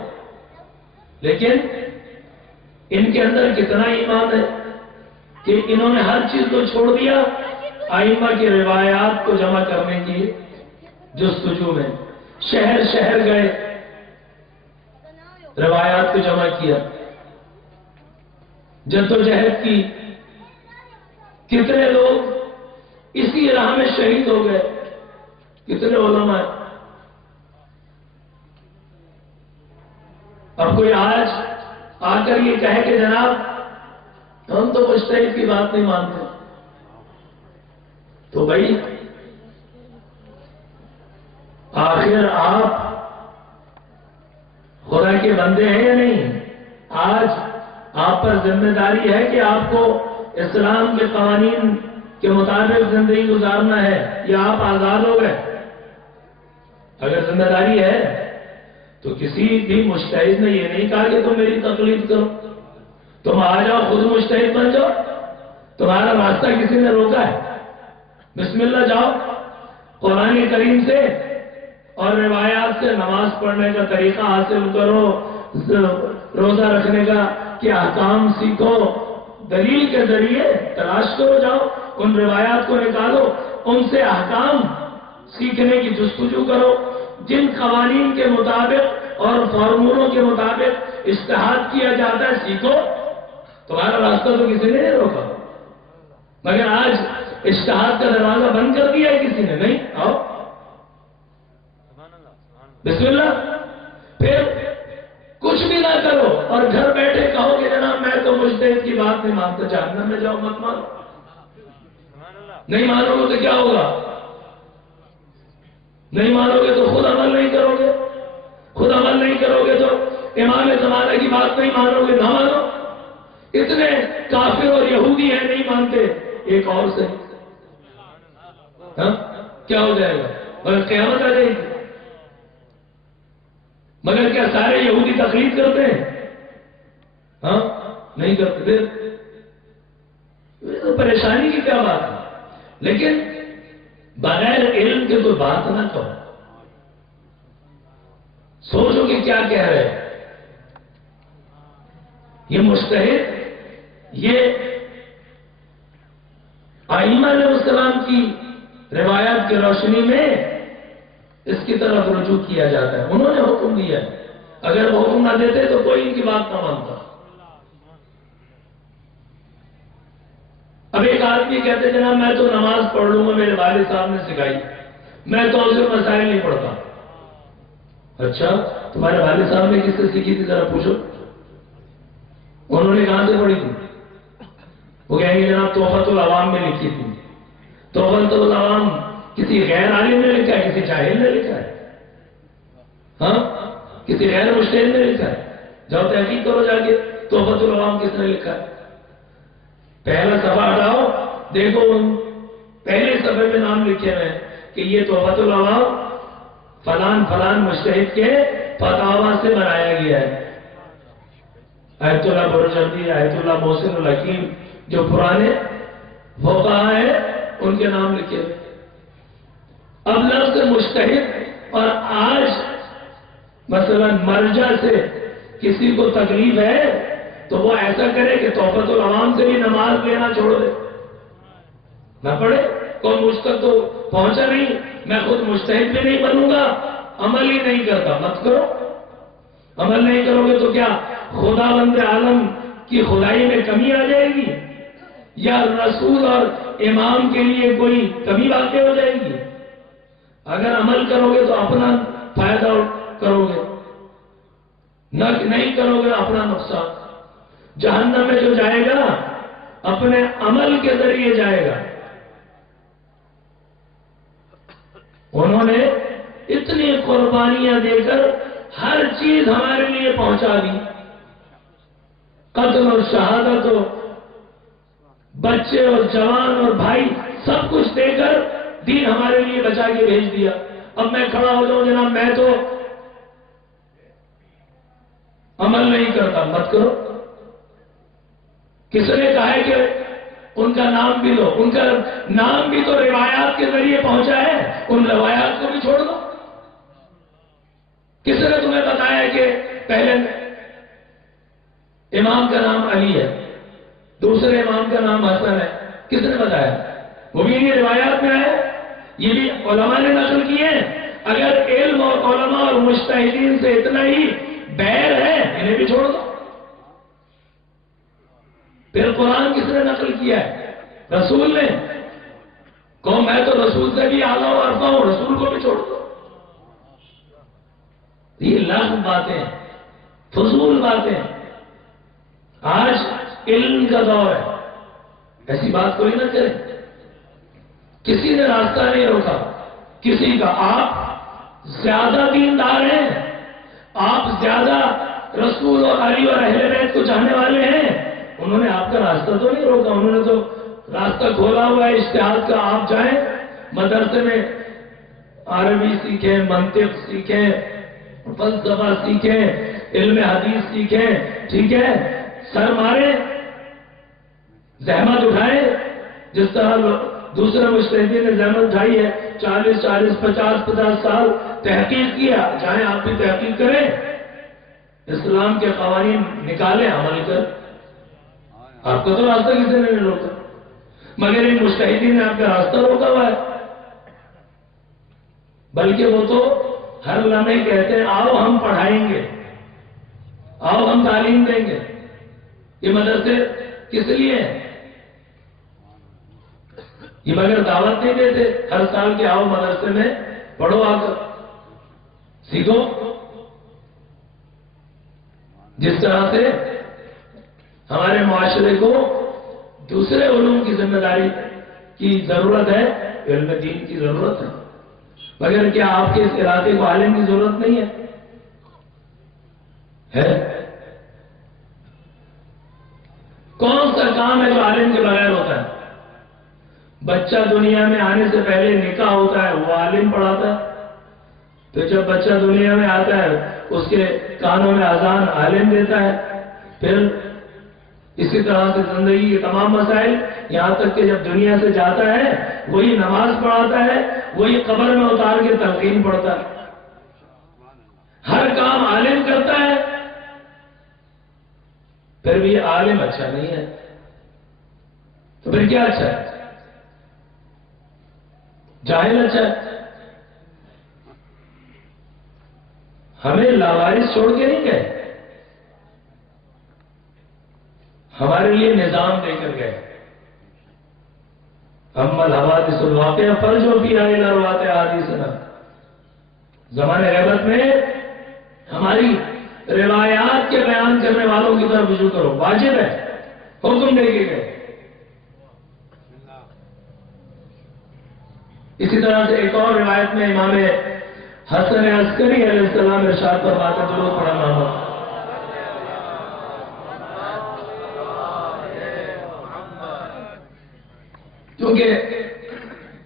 لیکن ان کے اندر کتنا ایمان ہے کہ انہوں نے ہر چیز کو چھوڑ دیا ائمہ کی روایات کو جمع کرنے کی جستجو میں. شہر شہر گئے، روایات کو جمع کیا، جدوجہد کی. کتنے لوگ اسی راہ میں شہید ہو گئے، کتنے علماء. اب کوئی آج آ کر یہ کہے کہ جناب ہم تو مجتہد کی بات نہیں مانتے، تو بھائی آخر آپ خدا کے بندے ہیں یا نہیں؟ آج آپ پر ذمہ داری ہے کہ آپ کو اسلام کے قوانین کے مطابق زندگی گزارنا ہے، یا آپ آزاد ہو گئے؟ اگر ذمہ داری ہے تو کسی بھی مجتہد نے یہ نہیں کہا کہ تم میری تقلید کرو. تم آ جاؤ، خود مجتہد بن جاؤ. تمہارا راستہ کسی نے روکا ہے؟ بسم اللہ جاؤ، قرآن کریم سے اور روایات سے نماز پڑھنے کا طریقہ حاصل کرو، روزہ رکھنے کا کہ احکام سیکھو، دلیل کے ذریعے تلاش کرو. جاؤ ان روایات کو نکالو، ان سے احکام سیکھنے کی جستجو کرو. جن قوانین کے مطابق اور فارمولوں کے مطابق اجتہاد کیا جاتا ہے سیکھو. تمہارا راستہ تو کسی نے نہیں روکا، مگر آج اجتہاد کا دروازہ بند کر دیا ہے کسی نے. نہیں، آؤ بسم اللہ. پھر کچھ بھی نہ کرو اور گھر بیٹھے کہو کہ جناب میں تو مجتہد کی بات نہیں مانتا. جہنم میں جاؤ، مت مانو. نہیں مانو گے تو کیا ہوگا؟ نہیں مانو گے تو خود عمل نہیں کرو گے. خود عمل نہیں کرو گے تو امام زمانہ کی بات نہیں مانو گے. نہ مانو. اتنے کافر اور یہودی ہیں نہیں مانتے. ایک اور سے کیا ہو جائے گا؟ مگر قیامت آ جائے گی. مگر کیا سارے یہودی تقلید کرتے ہیں؟ ہاں نہیں کرتے. تو پریشانی کی کیا بات ہے؟ لیکن بغیر علم کے کوئی بات نہ کرو. سوچو کہ کیا کہہ رہے ہیں. یہ مجتہد، یہ ائمہ علیہ السلام کی روایات کی روشنی میں اس کی طرف رجوع کیا جاتا ہے. انہوں نے حکم دیا ہے، اگر وہ حکم نہ دیتے تو کوئی ان کی بات نہ مانتا. اب ایک آدمی کہتے جناب میں تو نماز پڑھ لوں گا، میرے والد صاحب نے سکھائی، میں تو اسے مسائل نہیں پڑھتا. اچھا، تمہارے والد صاحب نے کس سے سیکھی تھی ذرا پوچھو. انہوں نے کہاں سے پڑھی تھی؟ وہ کہیں گے جناب تحفۃ العوام میں لکھی تھی. تحفۃ العوام کسی غیر عالم نے لکھا ہے، کسی جاہل نے لکھا ہے؟ ہاں، کسی غیر مجتہد نے لکھا ہے؟ جاؤ تحقیق کرو جا کے تحفۃ العوام کس نے لکھا ہے. پہلا صفحہ ہٹاؤ، دیکھو پہلے صفحے میں نام لکھے ہوئے کہ یہ تحفۃ العوام فلان فلان مجتہد کے فتاوی سے بنایا گیا ہے. آیت اللہ برجردی، آیت اللہ محسن الحکیم، جو پرانے فقہاء ہیں ان کے نام لکھے ہوئے. اب لفظ مجتہد، اور آج مثلا مرجع سے کسی کو تکلیف ہے تو وہ ایسا کرے کہ تحفۃ العوام سے بھی نماز لینا چھوڑ دے، نہ پڑھے. کوئی مجھ تک تو پہنچا نہیں، میں خود مجتہد بھی نہیں بنوں گا، عمل ہی نہیں کرتا، مت کرو۔ عمل نہیں کرو گے تو کیا خداوند عالم کی خدائی میں کمی آ جائے گی، یا رسول اور امام کے لیے کوئی کمی واقع ہو جائے گی؟ اگر عمل کرو گے تو اپنا فائدہ کرو گے، نہیں کرو گے اپنا نقصان۔ جہنم میں جو جائے گا اپنے عمل کے ذریعے جائے گا۔ انہوں نے اتنی قربانیاں دے کر ہر چیز ہمارے لیے پہنچا دی، قتل اور شہادت ہو، بچے اور جوان اور بھائی، سب کچھ دے کر دین ہمارے لیے بچا کے بھیج دیا۔ اب میں کھڑا ہو جاؤں جناب میں تو عمل نہیں کرتا، مت کرو۔ کس نے کہا ہے کہ ان کا نام بھی لو؟ ان کا نام بھی تو روایات کے ذریعے پہنچا ہے، ان روایات کو بھی چھوڑ دو۔ کس نے تمہیں بتایا کہ پہلے امام کا نام علی ہے، دوسرے امام کا نام حسن ہے؟ کس نے بتایا؟ وہ بھی انہیں روایات میں ہے، یہ بھی علماء نے نقل کیے ہیں۔ اگر علم اور علماء اور مجتہدین سے اتنا ہی بیر ہے، انہیں بھی چھوڑ دو۔ پھر قرآن کس نے نقل کیا ہے؟ رسول نے۔ کہو میں تو رسول سے بھی اعلیٰ و ارفع ہوں، رسول کو بھی چھوڑ دو۔ یہ لغو باتیں، فضول باتیں۔ آج علم کا دور ہے، ایسی بات کوئی نہ کرے۔ کسی نے راستہ نہیں روکا کسی کا۔ آپ زیادہ دیندار ہیں، آپ زیادہ رسول اور علی اور اہل بیت کو چاہنے والے ہیں، انہوں نے آپ کا راستہ تو نہیں روکا، انہوں نے تو راستہ کھولا ہوا ہے اجتہاد کا۔ آپ جائیں مدرسے میں، عربی سیکھیں، منطق سیکھیں، فلسفہ سیکھیں، علم حدیث سیکھیں، ٹھیک ہے، سر ماریں، زحمت اٹھائیں، جس طرح دوسرے مجتہدین نے زحمت اٹھائی ہے، 40 50 سال تحقیق کیا، چاہے آپ بھی تحقیق کریں، اسلام کے قوانین نکالیں، عمل کر۔ آپ کا تو راستہ کسی نے نہیں روکا، مگر ان مجتہدین نے آپ کا راستہ روکا ہوا ہے۔ بلکہ وہ تو ہر لمحے کہتے ہیں آؤ ہم پڑھائیں گے، آؤ ہم تعلیم دیں گے۔ یہ مدرسے کس لیے ہیں؟ یہ مگر دعوت نہیں دیتے ہر سال کے آؤ مدرسے میں پڑھو، آ کر سیکھو۔ جس طرح سے ہمارے معاشرے کو دوسرے علوم کی ذمہ داری کی ضرورت ہے، علم دین کی ضرورت ہے، مگر کیا آپ کے اس علاقے کو عالم کی ضرورت نہیں ہے؟ کون سا کام ہے جو عالم کے بغیر ہوتا ہے؟ بچہ دنیا میں آنے سے پہلے نکاح ہوتا ہے، وہ عالم پڑھاتا ہے۔ پھر جب بچہ دنیا میں آتا ہے اس کے کانوں میں اذان عالم دیتا ہے۔ پھر اسی طرح سے زندگی کے تمام مسائل، یہاں تک کہ جب دنیا سے جاتا ہے وہی نماز پڑھاتا ہے، وہی قبر میں اتار کے تلقین پڑھتا ہے۔ ہر کام عالم کرتا ہے، پھر بھی عالم اچھا نہیں ہے تو پھر کیا اچھا ہے؟ جاہل اچھا ہے۔ ہمیں لاوارث چھوڑ کے نہیں گئے، ہمارے لیے نظام دے کر گئے۔ اما الحوادث الواقعہ فرجو فیہا الی رواۃ احادیثنا۔ زمانۂ غیبت میں ہماری روایات کے بیان کرنے والوں کی طرف رجوع کرو، واجب ہے، حکم دے کے گئے۔ اسی طرح سے ایک اور روایت میں امام حسن عسکری علیہ السلام ارشاد فرماتے ہیں، درود پڑھنا محمد۔ کیونکہ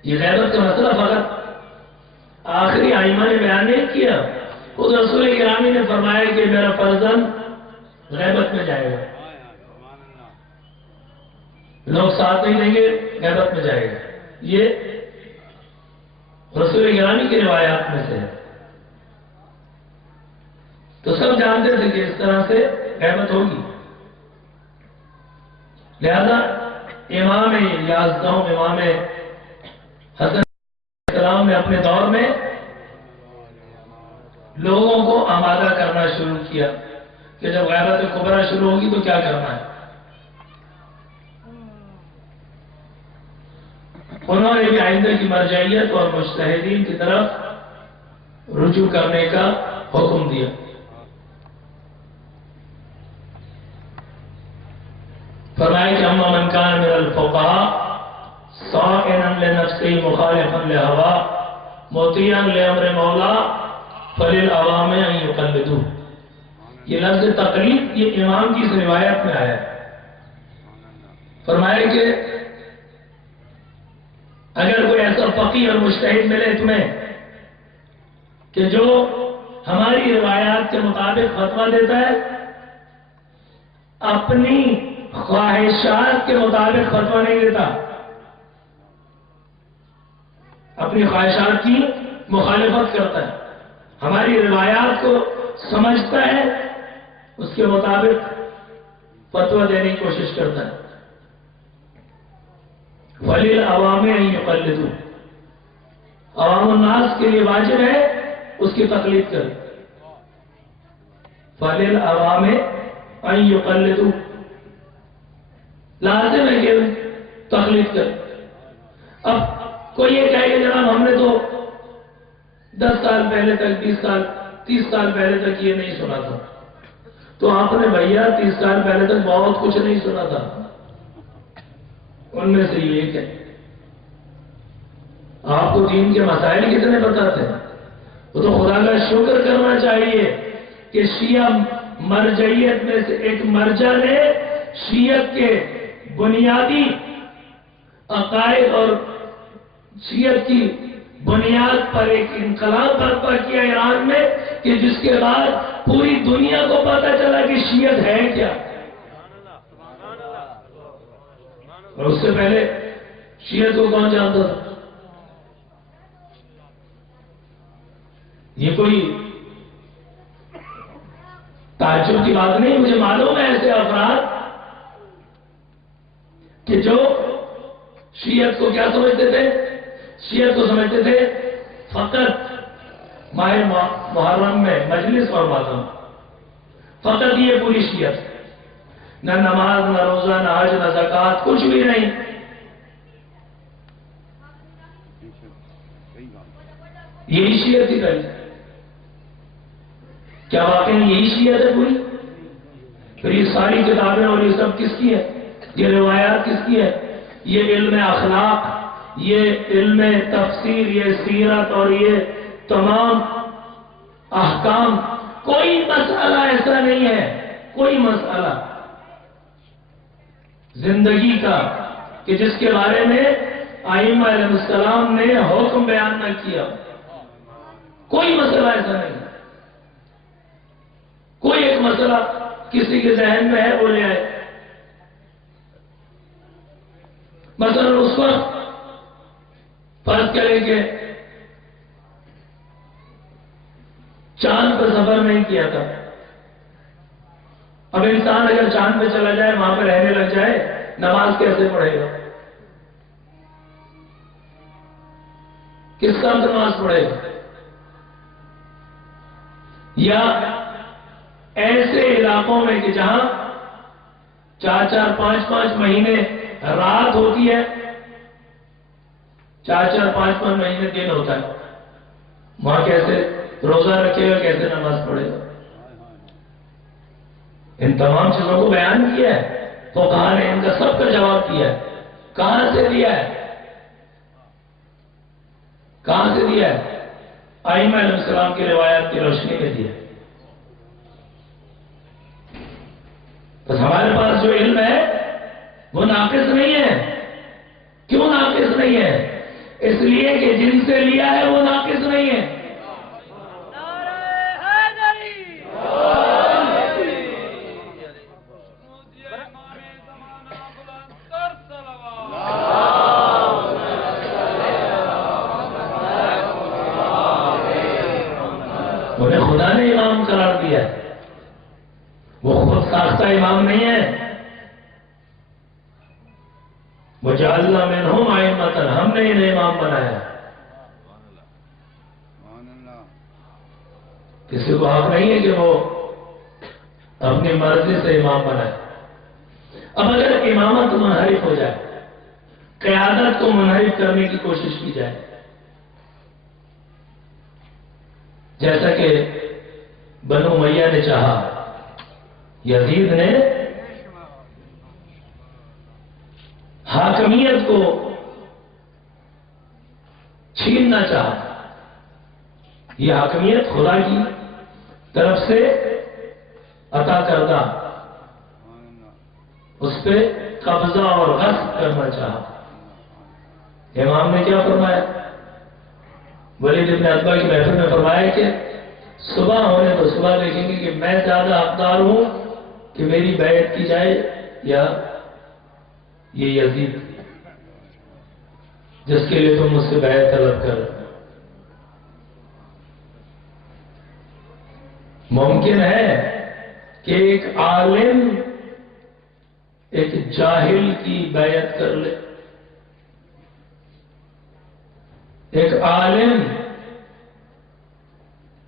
یہ غیبت کا مسئلہ فقط آخری ائمہ نے بیان نہیں کیا، خود رسول گرامی نے فرمایا کہ میرا فرزند غیبت میں جائے گا، لوگ ساتھ نہیں دیں گے، غیبت میں جائے گا۔ یہ رسول گرامی کی روایات میں سے ہے۔ تو سب جانتے تھے کہ اس طرح سے غیبت ہوگی، لہذا امام یازدہم، امام حسن علیہ السلام نے اپنے دور میں لوگوں کو آمادہ کرنا شروع کیا کہ جب غیبت کبریٰ شروع ہوگی تو کیا کرنا ہے. انہوں نے بھی آئندہ کی مرجعیت اور مجتہدین کی طرف رجوع کرنے کا حکم دیا. فرمایا کہ اما من کان من الفقهاء صائنا لنفسه مخالفا لهواه مطیعا لامر مولا فللعوام ان یقلدوه. یہ لفظ تقلید یہ امام کی اس روایت میں آیا ہے. فرمایا کہ اگر کوئی ایسا فقیہ اور مجتہد ملے تمہیں کہ جو ہماری روایات کے مطابق فتویٰ دیتا ہے، اپنی خواہشات کے مطابق فتویٰ نہیں دیتا، اپنی خواہشات کی مخالفت کرتا ہے، ہماری روایات کو سمجھتا ہے، اس کے مطابق فتویٰ دینے کی کوشش کرتا ہے. وَلِلْعَوَامِ أَن يُقَلِّدُوا، عوام الناس کے لیے واجب ہے اس کی تقلید کرے. وَلِلْعَوَامِ أَن يُقَلِّدُوا، لازم ہے کہ تقلید کرے. اب کوئی یہ کہے کہ جناب ہم نے تو 10 سال پہلے تک 20 سال 30 سال پہلے تک یہ نہیں سنا تھا. تو آپ نے بھیا 30 سال پہلے تک بہت کچھ نہیں سنا تھا. ان میں سے یہ ایک ہے. آپ کو دین کے مسائل کتنے بتاتے ہیں؟ وہ تو خدا کا شکر کرنا چاہیے کہ شیعہ مرجعیت میں سے ایک مرجع نے شیعت کے بنیادی عقائد اور شیعت کی بنیاد پر ایک انقلاب برپا کیا ایران میں کہ جس کے بعد پوری دنیا کو پتا چلا کہ شیعت ہے کیا. اور اس سے پہلے شیعت کو کون جانتا تھا؟ یہ کوئی تعجب کی بات نہیں. مجھے معلوم ہے ایسے افراد کہ جو شیعت کو کیا سمجھتے تھے؟ شیعت کو سمجھتے تھے فقط ماہ محرم میں مجلس اور ماتم، فقط یہ پوری شیعت، نہ نماز نہ روزہ نہ حج نہ زکوٰۃ، کچھ بھی نہیں. یہی شیعت ہی پہلے. کیا واقعی یہی شیعت ہے پوری؟ پھر یہ ساری کتابیں اور یہ سب کس کی ہے؟ یہ روایات کس کی ہے؟ یہ علم اخلاق، یہ علم تفسیر، یہ سیرت اور یہ تمام احکام، کوئی مسئلہ ایسا نہیں ہے، کوئی مسئلہ زندگی کا کہ جس کے بارے میں ائمہ علیہ السلام نے حکم بیان نہ کیا. کوئی مسئلہ ایسا نہیں. کوئی ایک مسئلہ کسی کے ذہن میں ہے وہ لے آئے. مثلا اس وقت فرض کریں کہ چاند پر سفر نہیں کیا تھا. اب انسان اگر چاند پہ چلا جائے، وہاں پہ رہنے لگ جائے، نماز کیسے پڑھے گا؟ کس طرح نماز پڑھے گا؟ یا ایسے علاقوں میں کہ جہاں 4-4 5-5 مہینے رات ہوتی ہے، 4-4 5-5 مہینے دن ہوتا ہے، وہاں کیسے روزہ رکھے گا، کیسے نماز پڑھے گا؟ ان تمام چیزوں کو بیان کیا ہے فقہاء نے، ان کا سب کا جواب دیا ہے. کہاں سے دیا ہے؟ کہاں سے دیا ہے؟ ائمہ علیہ السلام کی روایات کی روشنی میں دیا. بس ہمارے پاس جو علم ہے وہ ناقص نہیں ہے. کیوں ناقص نہیں ہے؟ اس لیے کہ جن سے لیا ہے وہ ناقص نہیں ہے. انہیں خدا نے امام قرار دیا ہے، وہ خود ساختہ امام نہیں ہے. وجعلنا منہم ائمۃ، ہم نے انہیں امام بنایا. کسی کو حق نہیں ہے کہ وہ اپنی مرضی سے امام بنائے. اب اگر امامت منحرف ہو جائے، قیادت کو منحرف کرنے کی کوشش کی جائے، جیسا کہ بنو امیہ نے چاہا، یزید نے حاکمیت کو چھیننا چاہا. یہ حاکمیت خدا کی طرف سے عطا کردہ، اس پہ قبضہ اور غصب کرنا چاہا. امام نے کیا فرمایا؟ ولید ابن عتبہ کی محفل میں فرمایا کہ صبح ہونے تو صبح دیکھیں گے کہ میں زیادہ حقدار ہوں کہ میری بیعت کی جائے یا یہ یزید جس کے لیے تم مجھ سے بیعت طلب کر. ممکن ہے کہ ایک عالم ایک جاہل کی بیعت کر لے، ایک عالم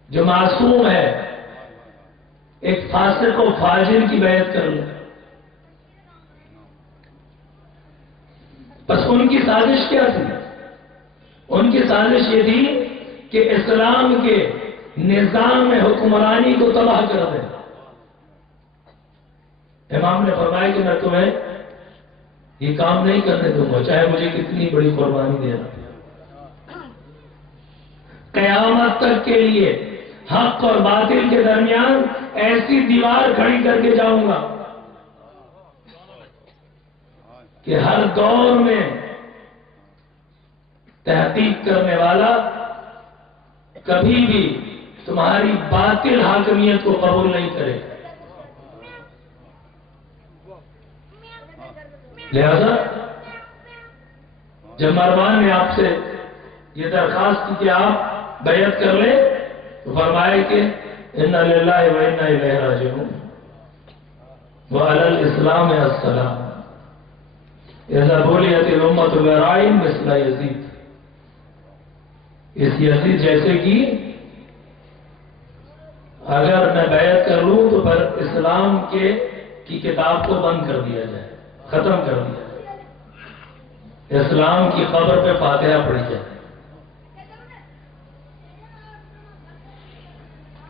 جو معصوم ہے ایک فاسق و فاجر کی بیعت کر لے. بس ان کی سازش کیا تھی؟ ان کی سازش یہ تھی کہ اسلام کے نظام حکمرانی کو تباہ کر دیں. امام نے فرمایا کہ میں تمہیں یہ کام نہیں کرنے دوں گا، چاہے مجھے کتنی بڑی قربانی دینا. قیامت تک کے لیے حق اور باطل کے درمیان ایسی دیوار کھڑی کر کے جاؤں گا کہ ہر دور میں تحقیق کرنے والا کبھی بھی تمہاری باطل حاکمیت کو قبول نہیں کرے. لہذا جب مروان نے آپ سے یہ درخواست کی کہ آپ بیعت کر لیں تو فرمایا کہ انا للہ و انا الیہ راجعون وعلی الاسلام السلام اذا بولیت الامت برائن مثل یزید. اس یزید جیسے کی اگر میں بیعت کر لوں تو پھر اسلام کی کتاب کو بند کر دیا جائے، ختم کر دیا جائے، اسلام کی قبر پہ فاتحہ پڑھی جائے.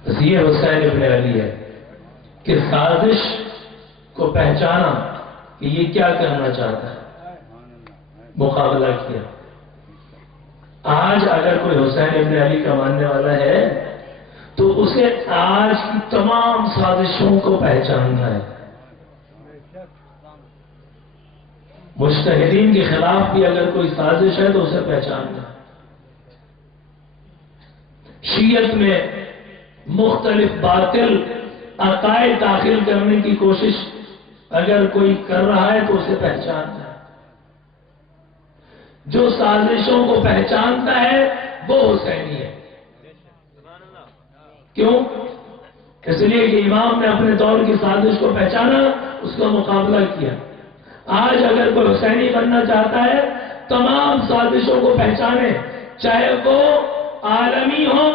بس یہ حسین ابن علی ہے کہ سازش کو پہچانا کہ یہ کیا کرنا چاہتا ہے، مقابلہ کیا. آج اگر کوئی حسین ابن علی کا ماننے والا ہے تو اسے آج کی تمام سازشوں کو پہچاننا ہے. مجتہدین کے خلاف بھی اگر کوئی سازش ہے تو اسے پہچاننا ہے. شیعت میں مختلف باطل عقائد داخل کرنے کی کوشش اگر کوئی کر رہا ہے تو اسے پہچاننا ہے. جو سازشوں کو پہچانتا ہے وہ حسینی ہے. کیوں؟ اس لیے کہ امام نے اپنے دور کی سازش کو پہچانا، اس کا مقابلہ کیا. آج اگر کوئی حسینی بننا چاہتا ہے تمام سازشوں کو پہچانے، چاہے وہ عالمی ہو،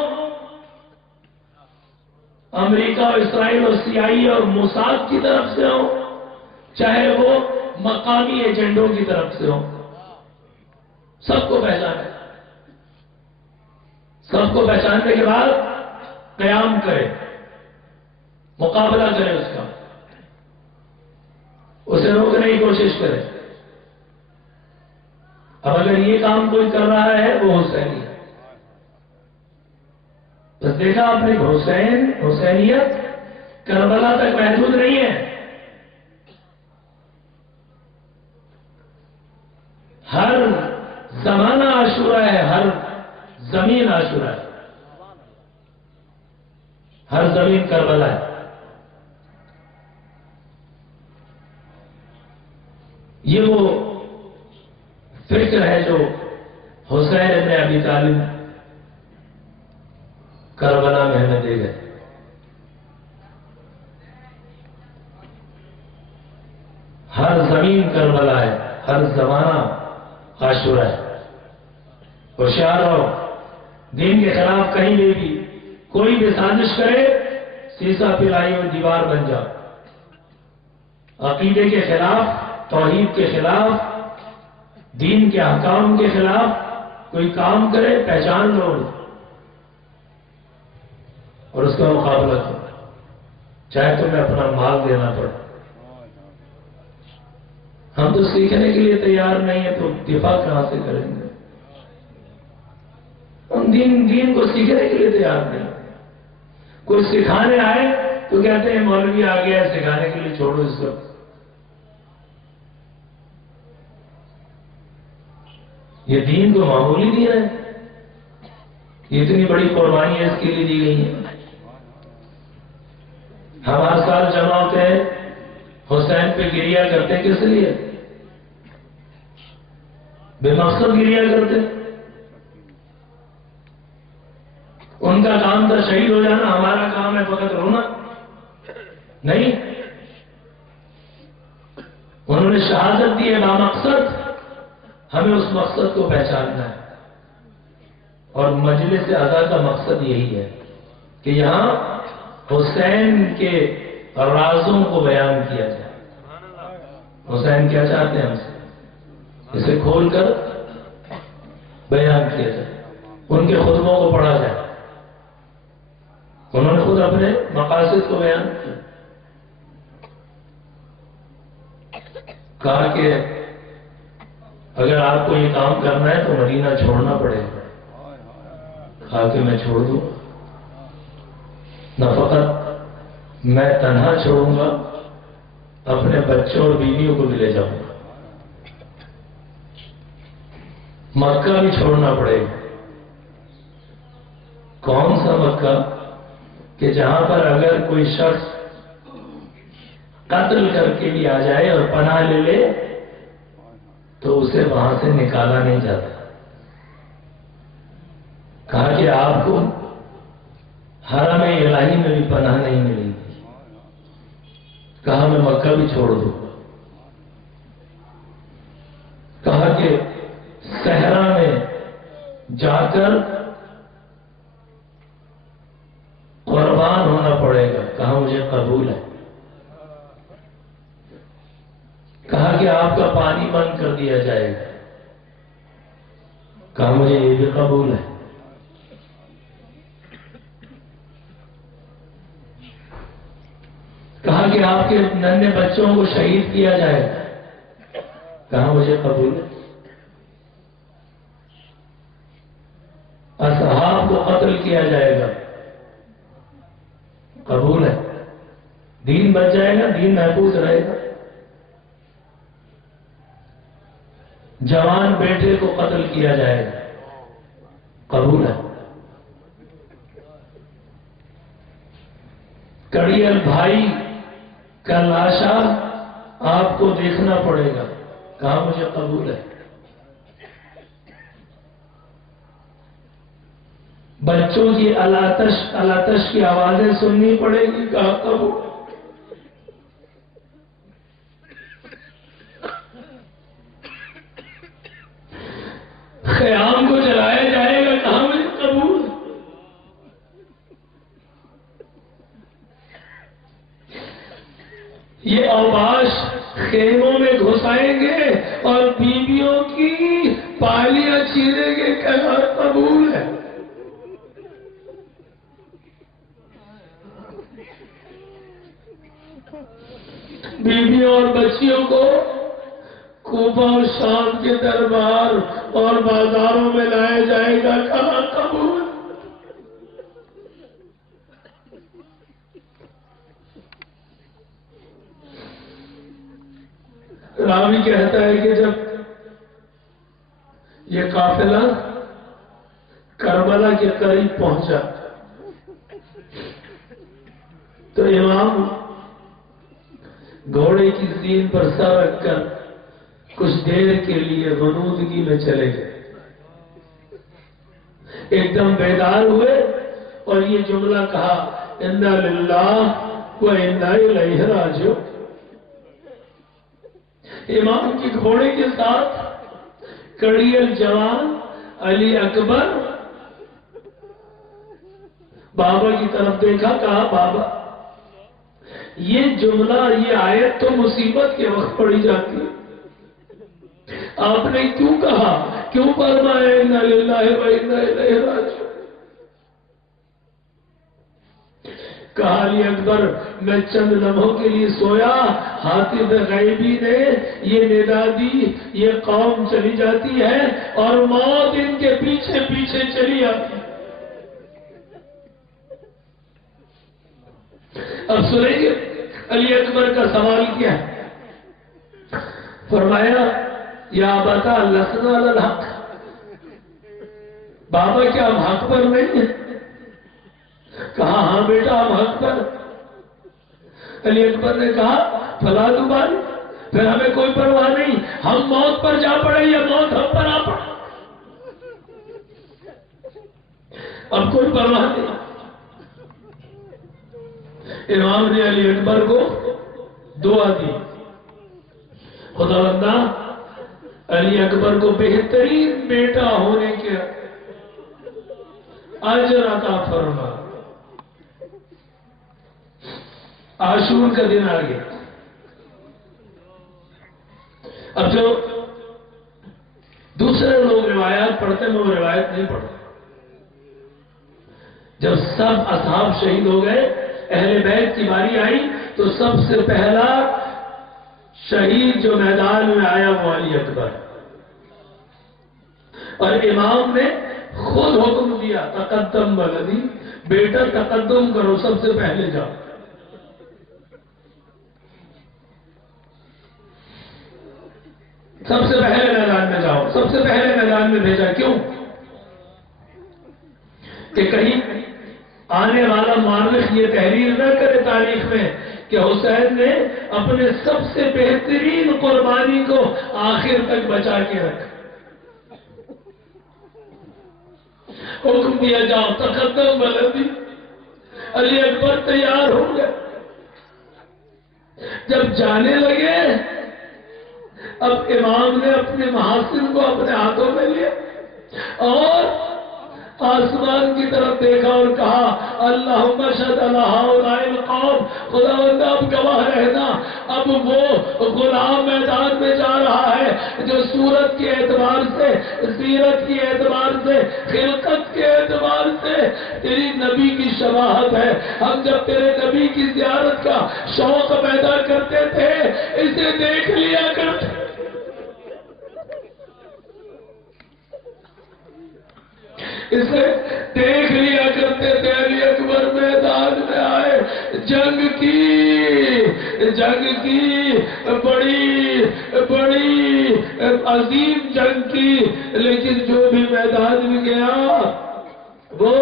امریکہ اور اسرائیل اور CIA اور موساد کی طرف سے ہو، چاہے وہ مقامی ایجنڈوں کی طرف سے ہو، سب کو پہچانے. سب کو پہچاننے کے بعد قیام کرے، مقابلہ کرے، اس کا اسے روکنے کی کوشش کرے. اب اگر یہ کام کوئی کر رہا ہے وہ حسینی ہے. بس دیکھا آپ نے حسینیت کربلا تک محدود نہیں ہے. ہر زمانہ عاشورہ ہے، ہر زمین عاشورہ ہے، ہر زمین کربلا ہے. یہ وہ فکر ہے جو حسین ابن ابی طالب کربلا میں ہمیں دے گئے. ہر زمین کربلا ہے، ہر زمانہ عاشورہ ہے. ہوشیار رہو، دین کے خلاف کہیں بھی کوئی بھی سازش کرے، سیسا پلائی ہوئی دیوار بن جاؤ. عقیدے کے خلاف، توحید کے خلاف، دین کے احکام کے خلاف کوئی کام کرے، پہچان لو اور اس کا مقابلہ کرو، چاہے تمہیں اپنا مال دینا پڑے. ہم تو سیکھنے کے لیے تیار نہیں ہیں تو دفاع کہاں سے کریں گے؟ ہم دین کو سیکھنے کے لیے تیار نہیں. کوئی سکھانے آئے تو کہتے ہیں مولوی آ گیا ہے سکھانے کے لیے، چھوڑو اس کو. یہ دین کو معمولی دین ہے، یہ اتنی بڑی قربانی اس کے لیے دی گئی ہے. ہم ہر سال جمع ہوتے ہیں، حسین پہ گریا کرتے کس لیے؟ بے مقصد گریا کرتے. ان کا کام تھا شہید ہو جانا، ہمارا کام ہے فقط رونا؟ نہیں، انہوں نے شہادت دی ہے بامقصد، ہمیں اس مقصد کو پہچاننا ہے. اور مجلس اعضاء کا مقصد یہی ہے کہ یہاں حسین کے رازوں کو بیان کیا جائے. حسین کیا چاہتے ہیں ہم سے، اسے کھول کر بیان کیا جائے، ان کے خطبوں کو پڑھا جائے. انہوں نے خود اپنے مقاصد کو بیان کیا، کہا کہ اگر آپ کو یہ کام کرنا ہے تو مدینہ چھوڑنا پڑے گا. کہا کہ میں چھوڑ دوں، نہ فقط میں تنہا چھوڑوں گا، اپنے بچوں اور بیویوں کو بھی لے جاؤں گا. مکہ بھی چھوڑنا پڑے گا. کون سا مکہ؟ کہ جہاں پر اگر کوئی شخص قتل کر کے بھی آ جائے اور پناہ لے لے تو اسے وہاں سے نکالا نہیں جاتا. کہا کہ آپ کو حرم الہی میں بھی پناہ نہیں ملے گی. کہا میں مکہ بھی چھوڑ دوں. کہا کہ صحرا میں جا کر قربان ہونا پڑے گا. کہا مجھے قبول ہے. کہا کہ آپ کا پانی بند کر دیا جائے گا. کہا مجھے یہ بھی قبول ہے. کہا کہ آپ کے ننھے بچوں کو شہید کیا جائے گا. کہا مجھے قبول ہے. اصحاب کو قتل کیا جائے گا. قبول ہے. دین بچ جائے گا، دین محفوظ رہے گا. جوان بیٹے کو قتل کیا جائے گا. قبول ہے. کڑیل بھائی کا لاشا آپ کو دیکھنا پڑے گا. کہا مجھے قبول ہے. بچوں کی الاتش کی آوازیں سننی پڑے گی. کہا قبول. خیام کو جلایا جائے گا. کہا مجھے قبول. یہ اوباش خیموں میں گھسائیں گے اور بیویوں کی پالیاں چیریں گے. کہا قبول ہے. بیویوں اور بچیوں کو کوفہ اور شام کے دربار اور بازاروں میں لایا جائے گا. کہا قبول. راوی کہتا ہے کہ جب یہ قافلہ کربلا کے قریب پہنچا تو امام گھوڑے کی زین پر سر رکھ کر کچھ دیر کے لیے غنودگی میں چلے گئے. ایک دم بیدار ہوئے اور یہ جملہ کہا، انا للہ و انا الیہ راجعون. امام کی گھوڑے کے ساتھ کڑی الجوان علی اکبر بابا کی طرف دیکھا، کہا بابا یہ جملہ، یہ آیت تو مصیبت کے وقت پڑھی جاتی ہے، آپ نے کیوں کہا، کیوں فرمایا انا للہ و انا الیہ راجعون؟ کہا علی اکبر میں چند لمحوں کے لیے سویا، حاطب غیبی نے یہ ندا دی، یہ قوم چلی جاتی ہے اور موت ان کے پیچھے پیچھے چلی آتی۔ اب سنیں گے علی اکبر کا سوال کیا ہے؟ فرمایا یا ابتا لسنا علی الحق، بابا کیا ہم حق پر نہیں ہیں؟ کہا ہاں بیٹا ہم حق پر۔ علی اکبر نے کہا فلا تبالی، پھر ہمیں کوئی پرواہ نہیں، ہم موت پر جا پڑے یا موت ہم پر آ پڑے، اب کوئی پرواہ نہیں۔ امام نے علی اکبر کو دعا دی، خداوندہ علی اکبر کو بہترین بیٹا ہونے کے اجر عطا فرما۔ عاشور کا دن آ گیا۔ اب جو دوسرے لوگ روایات پڑھتے میں وہ روایت نہیں پڑھتا۔ جب سب اصحاب شہید ہو گئے، اہل بیت کی باری آئی تو سب سے پہلا شہید جو میدان میں آیا وہ علی اکبر، اور امام نے خود حکم دیا تقدم ولدی، بیٹا تقدم کرو، سب سے پہلے جاؤ۔ سب سے پہلے میدان میں جاؤ، سب سے پہلے میدان میں بھیجا، کیوں؟ کہ کہیں آنے والا مورخ یہ تحریر نہ کرے تاریخ میں کہ حسین نے اپنے سب سے بہترین قربانی کو آخر تک بچا کے رکھا۔ حکم دیا جاؤ تقدم ولدی، علی اکبر تیار ہو گئے۔ جب جانے لگے اب امام نے اپنے محاسن کو اپنے ہاتھوں میں لیا اور آسمان کی طرف دیکھا اور کہا اللہم اشہد علی ہؤلاء القوم، خداوند اب گواہ رہنا، اب وہ غلام میدان میں جا رہا ہے جو صورت کے اعتبار سے، سیرت کے اعتبار سے، خلقت کے اعتبار سے تیری نبی کی شباہت ہے۔ ہم جب تیرے نبی کی زیارت کا شوق پیدا کرتے تھے اسے دیکھ لیا کرتے، اسے دیکھ لیا کرتے تھے۔ علی اکبر میدان میں آئے، جنگ کی بڑی عظیم جنگ کی، لیکن جو بھی میدان میں گیا وہ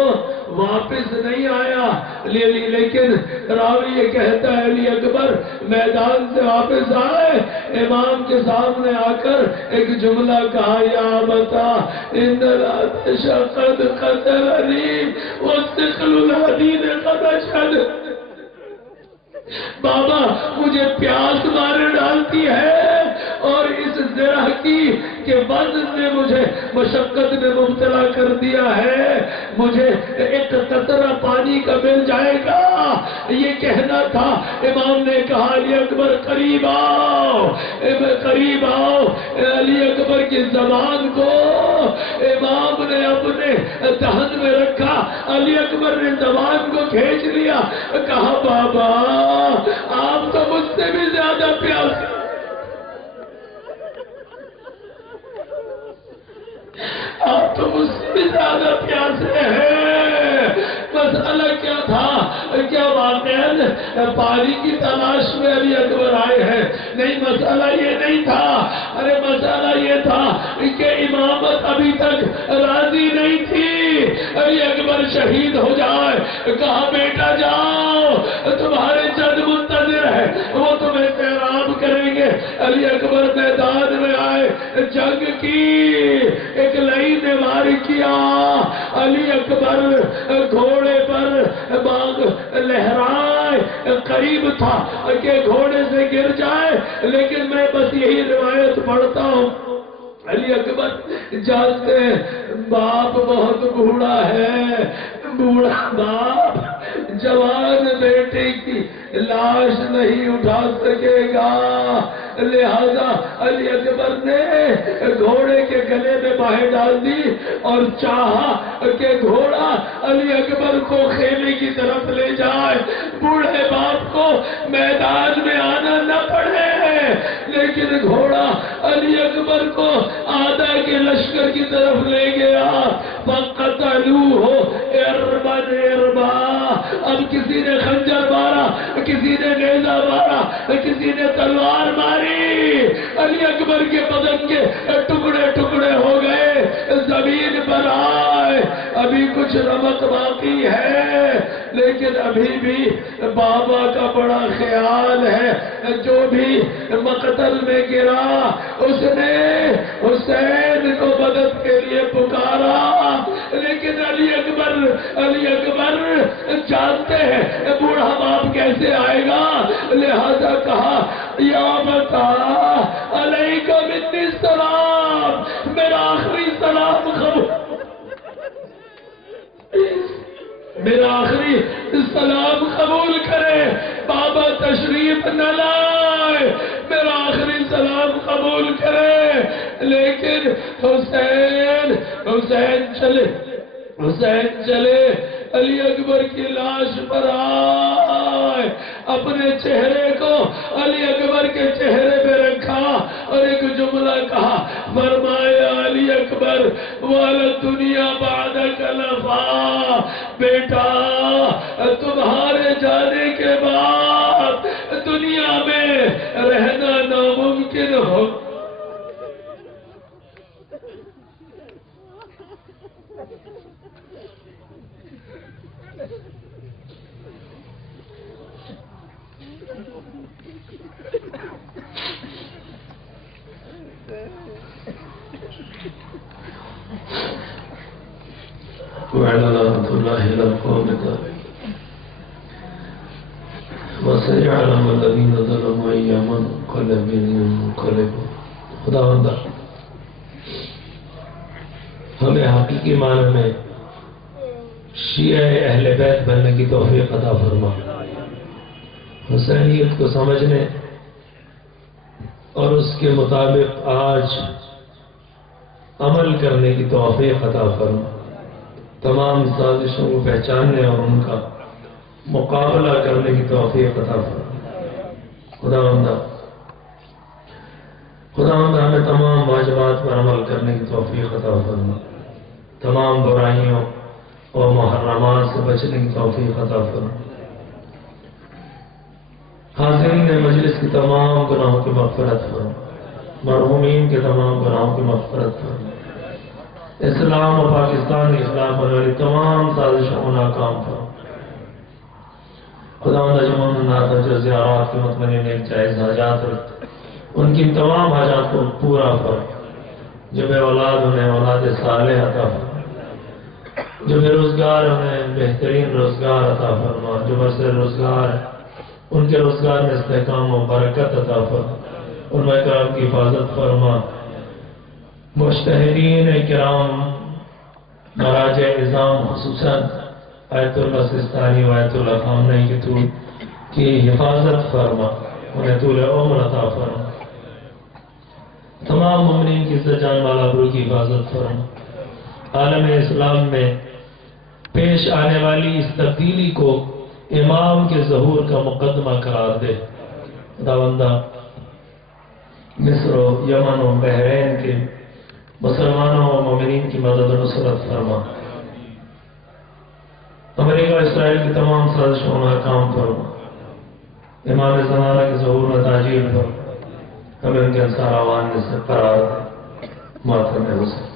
واپس نہیں آیا۔ لیکن راوی یہ کہتا ہے علی اکبر میدان سے واپس آئے، امام کے سامنے آ کر ایک جملہ کہا یا بتا ان العطش قد قتلنی والثقل الحدید قد اشهد، بابا مجھے پیاس مارے ڈالتی ہے اور اس زرہ کی کہ وزن نے مجھے مشقت میں مبتلا کر دیا ہے، مجھے ایک قطرہ پانی کا مل جائے گا، یہ کہنا تھا۔ امام نے کہا علی اکبر قریب آؤ، قریب آؤ۔ علی اکبر کی زبان کو امام نے اپنے دہن میں رکھا، علی اکبر نے زبان کو کھینچ لیا، کہا بابا آپ تو مجھ سے بھی زیادہ پیاسے، آپ تو مجھ سے بھی زیادہ پیاسے ہیں۔ مسئلہ کیا تھا؟ کیا واقعا پانی کی تلاش میں علی اکبر آئے ہیں؟ نہیں، مسئلہ یہ نہیں تھا۔ ارے مسئلہ یہ تھا کہ امامت ابھی تک راضی نہیں تھی، علی اکبر شہید ہو جائے۔ کہا بیٹا جاؤ، تمہارے جد منتظر ہے، وہ تمہیں سیراب کریں گے۔ علی اکبر میدان میں آئے، جنگ کی، ایک لئی نے وار کیا، علی اکبر گھوڑے پر باغ لہرائے جائے، قریب تھا کہ گھوڑے سے گر جائے، لیکن میں بس یہی روایت پڑھتا ہوں۔ علی اکبر جانتے ہیں باپ بہت بوڑھا ہے، بوڑھا باپ جوان بیٹے کی لاش نہیں اٹھا سکے گا، لہذا علی اکبر نے گھوڑے کے گلے میں باہیں ڈال دی اور چاہا کہ گھوڑا علی اکبر کو خیمے کی طرف لے جائے، بوڑھے باپ کو میدان میں آنا نہ پڑے، لیکن گھوڑا علی اکبر کو آدھا کے لشکر کی طرف لے گیا۔ فَقَتَلُوهُ اِرْبًا اِرْبًا، اب کسی نے خنجر مارا، کسی نے نیزہ مارا، کسی نے تلوار ماری، علی اکبر کے بدن کے ٹکڑے ٹکڑے ہو گئے، زمین پر آئے۔ ابھی کچھ رمق باقی ہے، لیکن ابھی بھی بابا کا بڑا خیال ہے۔ جو بھی مقتل میں گرا اس نے حسین کو مدد کے لیے پکارا، لیکن علی اکبر جانتے ہیں بوڑھا باپ کیسے آئے گا، لہذا کہا یا بتا علیک منی السلام، میرا آخری سلام قبول، میرا آخری سلام قبول کرے۔ بابا تشریف نہ لائے، میرا آخری سلام قبول کرے، لیکن حسین چلے علی اکبر کی لاش پر آئے، اپنے چہرے کو علی اکبر کے چہرے پہ رکھا اور ایک جملہ کہا، فرمایا علی اکبر وَلَلدُّنْيَا بَعْدَكَ لَفَا، بیٹا تمہارے جانے کے بعد دنیا میں رہنا ناممکن ہو۔ وعلى لعنة الله إلى القوم الظالمين وسيعلم الذين ظلموا أي منقلب ينقلبون۔ خداوند ہمیں حقیقی معنی میں شیعہ اہل بیت بننے کی توفیق عطا فرما، حسینیت کو سمجھنے اور اس کے مطابق آج عمل کرنے کی توفیق عطا فرما، تمام سازشوں کو پہچاننے اور ان کا مقابلہ کرنے کی توفیق عطا فرما۔ خداوند ہمیں تمام واجبات پر عمل کرنے کی توفیق عطا فرما، تمام برائیوں اور محرمات سے بچنے کی توفیق عطا فرما۔ حاضرین مجلس کی تمام گناہوں کی مغفرت فرما، مرحومین کے تمام گناہوں کی مغفرت فرما، اسلام و پاکستان کی اصلاح ہونے والی تمام سازشوں کو ناکام فرما۔ خداوند اجمن نات جو زیارات کی مطمئن ایک جائز حاجات رکھتے، ان کی تمام حاجات کو پورا فرما، جو بے اولاد انہیں اولاد صالح عطا فرما، جو بے روزگار انہیں بہترین روزگار عطا فرما، جو برسر روزگار ہے ان کے روزگار میں استحکام و برکت عطا فرما، ان میں کرام کی حفاظت فرما، مجتہدین کرام مراجع نظام خصوصاً آیت اللہ سستانی و آیت اللہ خامنہی کی حفاظت فرما، انہیں طول عمر عطا فرما، تمام مومنین کی عزت جان مال آبرو کی حفاظت فرما، عالم اسلام میں پیش آنے والی اس تبدیلی کو امام کے ظہور کا مقدمہ قرار دے۔ خداوندہ مصر و یمن و بحرین کے مسلمانوں و مومنین کی مدد و نصرت فرما، امریکہ اسرائیل کی تمام سازشوں میں ناکام فرما، امام زمانہ کے ظہور میں تاجیل فرما، ہمیں ان کے انصار آوان میں سے قرار دے، ماتم حسین۔